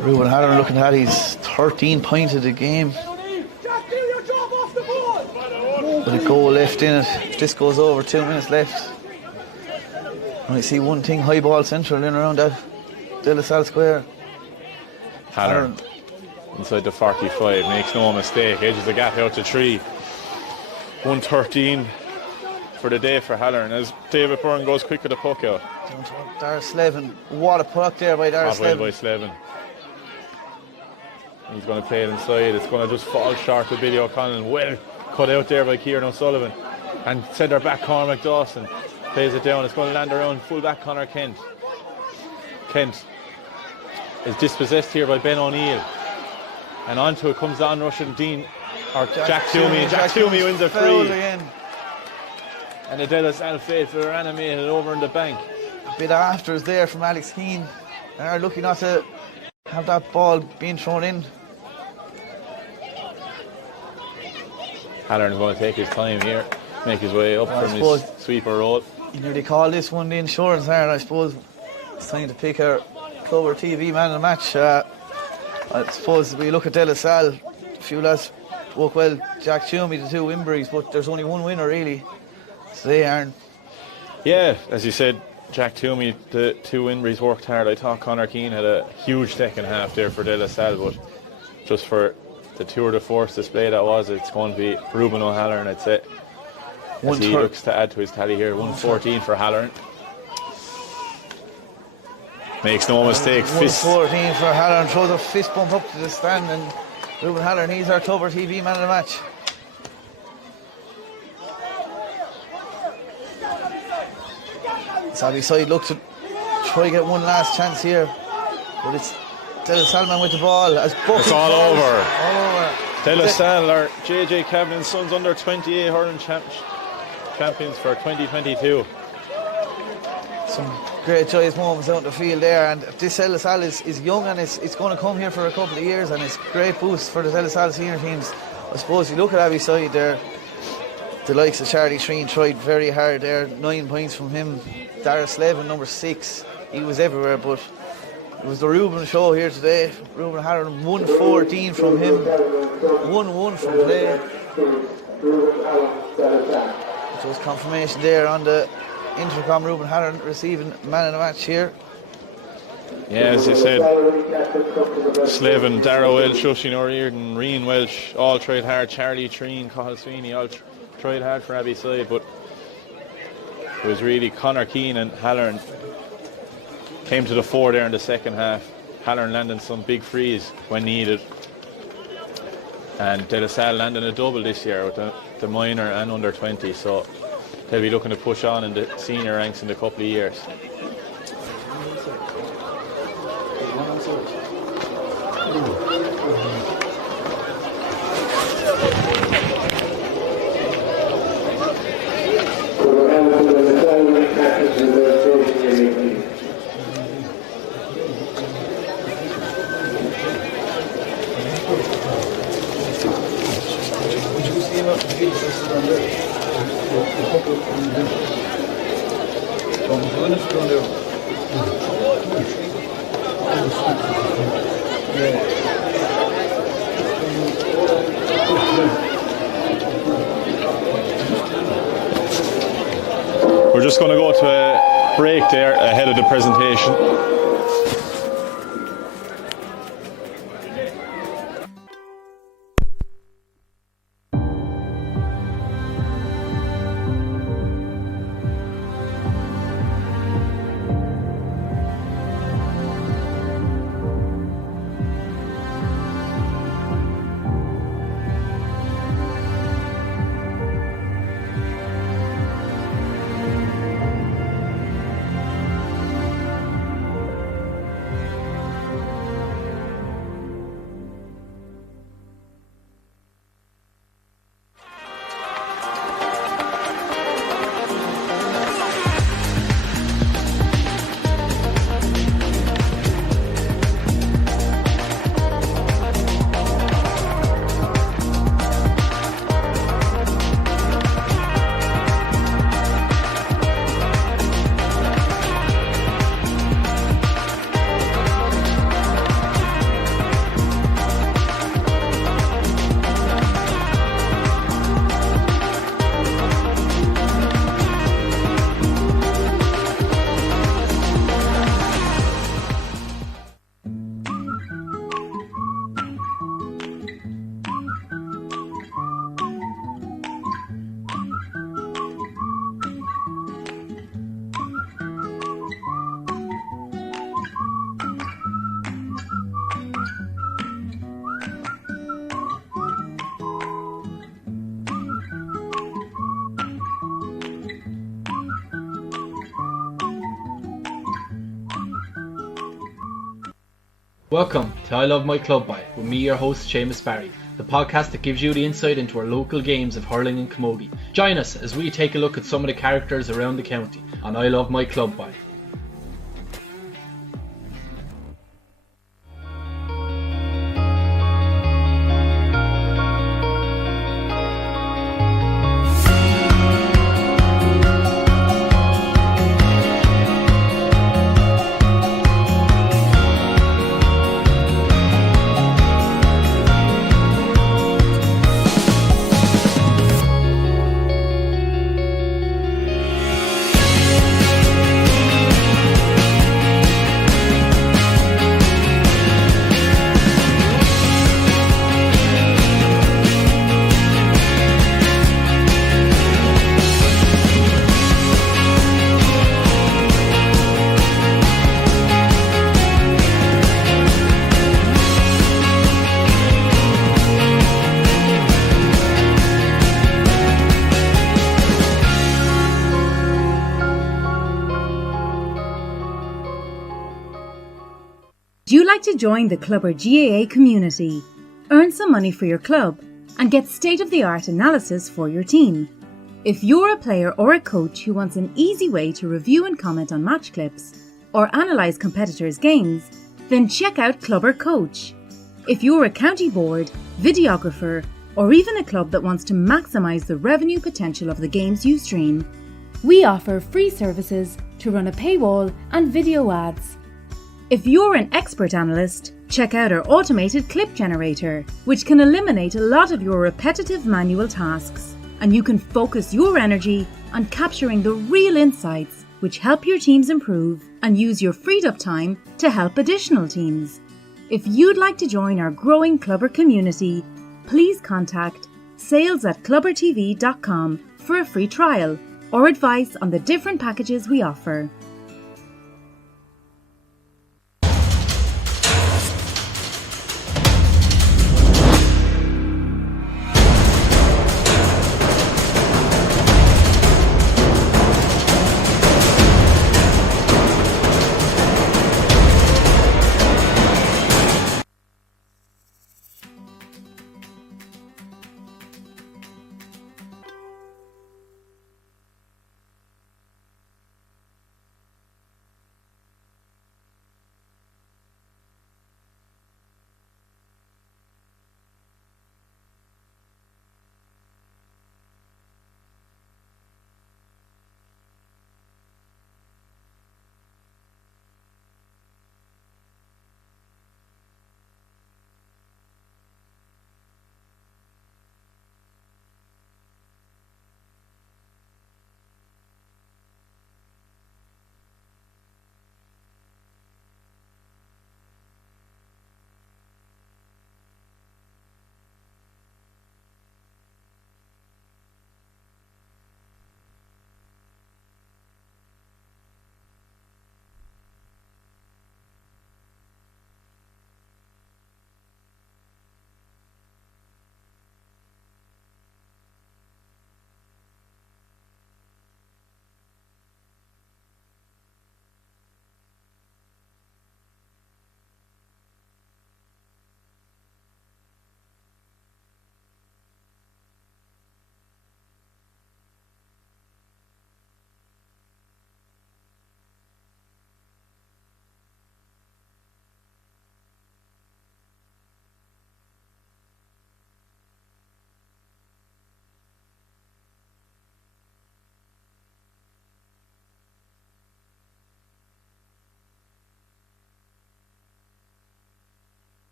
Ruben Halloran looking at his 13 points of the game. With a goal left in it. This goes over, 2 minutes left. And I see one thing, high ball central in around that De La Salle square. Halloran inside the 45, makes no mistake, edges the gap out to 3. 1:13 for the day for Halloran as David Byrne goes quick with the puck out. Dara Slevin, what a puck there by Dara Slevin. By Slevin. He's going to play it inside. It's going to just fall short of Billy O'Connell. Well cut out there by Kieran O'Sullivan. And centre back Cormac Dawson plays it down. It's going to land around full back Conor Kent. Kent is dispossessed here by Ben O'Neill. And onto it comes the onrushing Dean, or Jack Toomey. Jack Toomey wins a free. Again. And the De La Salle faithful are animated over in the bank. A bit after is there from Alex Keane. They're lucky not to have that ball being thrown in. Halloran's going to take his time here, make his way up from his sweeper roll. You know, they call this one the insurance iron. I suppose it's time to pick our club or TV man of the match. I suppose we look at De La Salle, a few lads work well. Jack Toomey, the 2 Wimberries, but there's only one winner really. So they aren't. Yeah, as you said, Jack Toomey, the 2 Wimberries worked hard. I thought Conor Keane had a huge second half there for De La Salle, but just for the tour de force display that was, it's going to be Ruben O'Halloran, I'd say. As he looks to add to his tally here. 1:14 for Halloran. Makes no mistake. 1:14 for Halloran. Throws a fist bump up to the stand, and Ruben Halloran, he's our Clubber TV man of the match. Abbeyside looks to try to get one last chance here, but it's De La Salle man with the ball. It's all over. De La Salle are JJ Kavanagh Sons under 28 hurling champions for 2022. Some great joyous moments out in the field there, and this De La Salle is young, and it's going to come here for a couple of years, and it's a great boost for the De La Salle senior teams. I suppose you look at Abbeyside there, the likes of Charlie Shreen tried very hard there. 9 points from him. Dara Slevin, number 6, he was everywhere, but it was the Ruben show here today. Ruben Halloran, 1:14 from him, 1-1 from play. It was confirmation there on the intercom. Ruben Halloran receiving man of the match here. Yeah, as you said, Slevin, Dara Welsh, Oisin O'Riordan, Rian Welsh all tried hard. Charlie Treen, Cathal Sweeney all tried hard for Abbeyside, but it was really Conor Keane and Halloran came to the fore there in the second half. Halloran landing some big frees when needed, and De La Salle landing a double this year with the minor and under 20, so they'll be looking to push on in the senior ranks in a couple of years. We're just going to go to a break there ahead of the presentation. Welcome to I Love My Club By, with me, your host, Seamus Barry, the podcast that gives you the insight into our local games of hurling and camogie. Join us as we take a look at some of the characters around the county on I Love My Club By. Do you like to join the club or GAA community, earn some money for your club, and get state-of-the-art analysis for your team? If you're a player or a coach who wants an easy way to review and comment on match clips or analyse competitors' games, then check out Club or Coach. If you're a county board, videographer, or even a club that wants to maximise the revenue potential of the games you stream, we offer free services to run a paywall and video ads. If you're an expert analyst, check out our automated clip generator, which can eliminate a lot of your repetitive manual tasks, and you can focus your energy on capturing the real insights which help your teams improve and use your freed up time to help additional teams. If you'd like to join our growing Clubber community, please contact sales@clubbertv.com for a free trial or advice on the different packages we offer.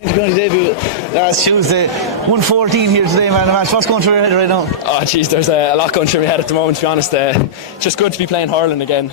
Going to debut last Tuesday, 114 here today, man. The match. What's going through your head right now? Oh, jeez, there's a lot going through my head at the moment, to be honest. Just good to be playing hurling again.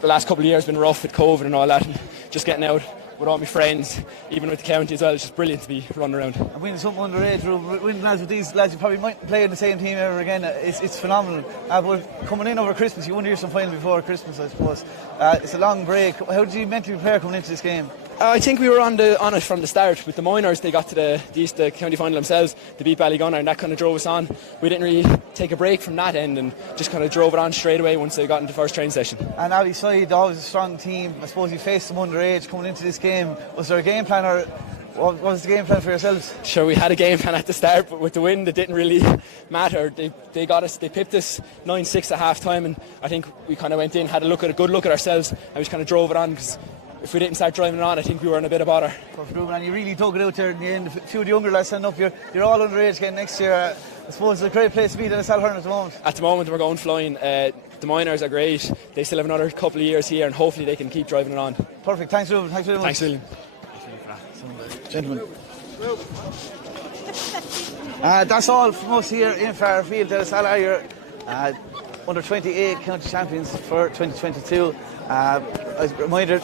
The last couple of years have been rough with COVID and all that, and just getting out with all my friends, even with the county as well. It's just brilliant to be running around. And winning something underage, winning lads with these lads, you probably might play in the same team ever again. It's phenomenal. But coming in over Christmas, you won your some final before Christmas, I suppose. It's a long break. How did you mentally prepare coming into this game? I think we were on it from the start. With the minors, they got to the county final themselves. They beat Ballygunner, and that kind of drove us on. We didn't really take a break from that end, and just kind of drove it on straight away once they got into the first training session. And Abbeyside, always a strong team. I suppose you faced them underage coming into this game. Was there a game plan, or what was the game plan for yourselves? Sure, we had a game plan at the start, but with the win, it didn't really matter. They got us. They pipped us 9-6 at half time, and I think we kind of went in, had a good look at ourselves, and we just kind of drove it on, because if we didn't start driving it on, I think we were in a bit of bother. Perfect, Ruben, and you really dug it out there in the end. A few of the younger lads standing up. You're all underage again next year. I suppose it's a great place to be in DLS hurling at the moment. At the moment, we're going flying. The minors are great. They still have another couple of years here, and hopefully they can keep driving it on. Perfect. Thanks, Ruben. Thanks very much. Thanks, William. Gentlemen. That's all from us here in Fraher Field. DLS are your under 28 county champions for 2022. As a reminder,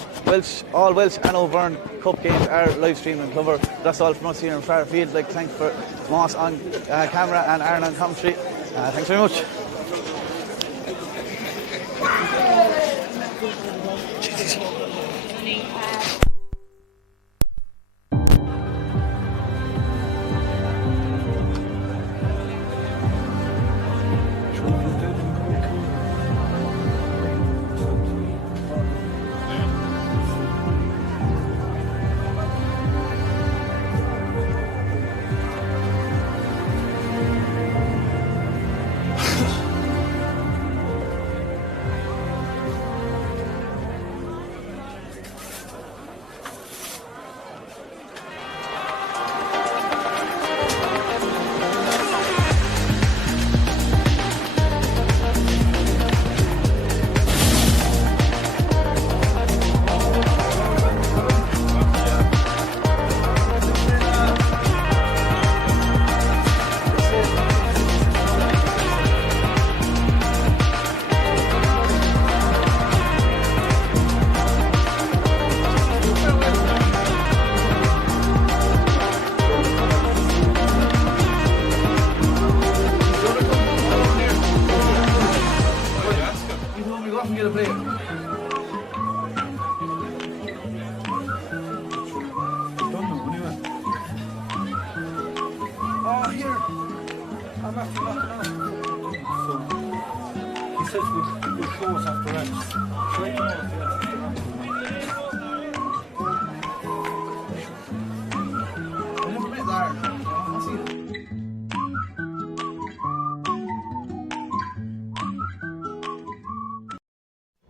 all Welsh and O'Byrne Cup games are live streamed and covered. That's all from us here in Fraher Field. I'd like to thank for Moss on camera and Aaron on commentary. Thanks very much.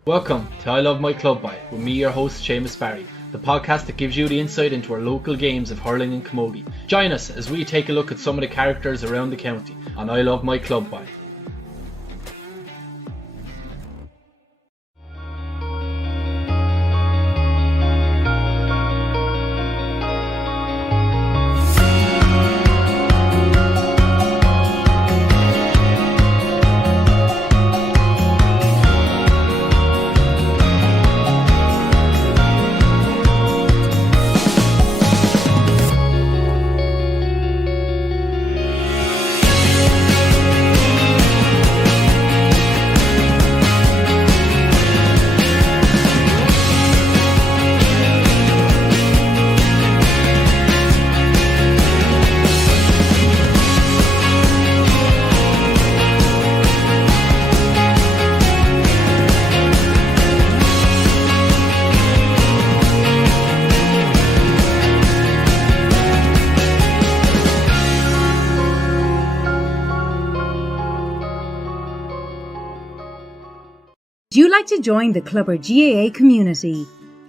Welcome to I Love My Club By, with me, your host, Seamus Barry, the podcast that gives you the insight into our local games of hurling and camogie. Join us as we take a look at some of the characters around the county on I Love My Club By. Would you like to join the Club or GAA community,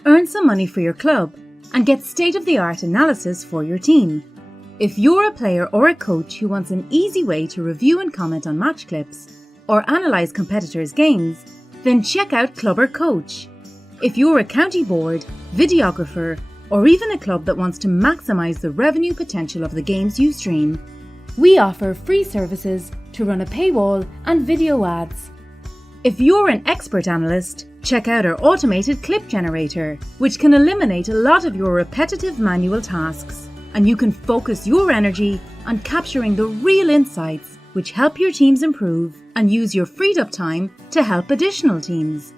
earn some money for your club, and get state-of-the-art analysis for your team? If you're a player or a coach who wants an easy way to review and comment on match clips or analyse competitors' games, then check out Club or Coach. If you're a county board, videographer, or even a club that wants to maximise the revenue potential of the games you stream. We offer free services to run a paywall and video ads. If you're an expert analyst, check out our automated clip generator, which can eliminate a lot of your repetitive manual tasks, and you can focus your energy on capturing the real insights which help your teams improve and use your freed up time to help additional teams.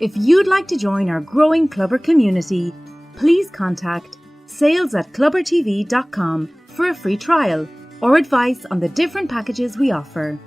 If you'd like to join our growing Clubber community, please contact sales@clubbertv.com for a free trial or advice on the different packages we offer.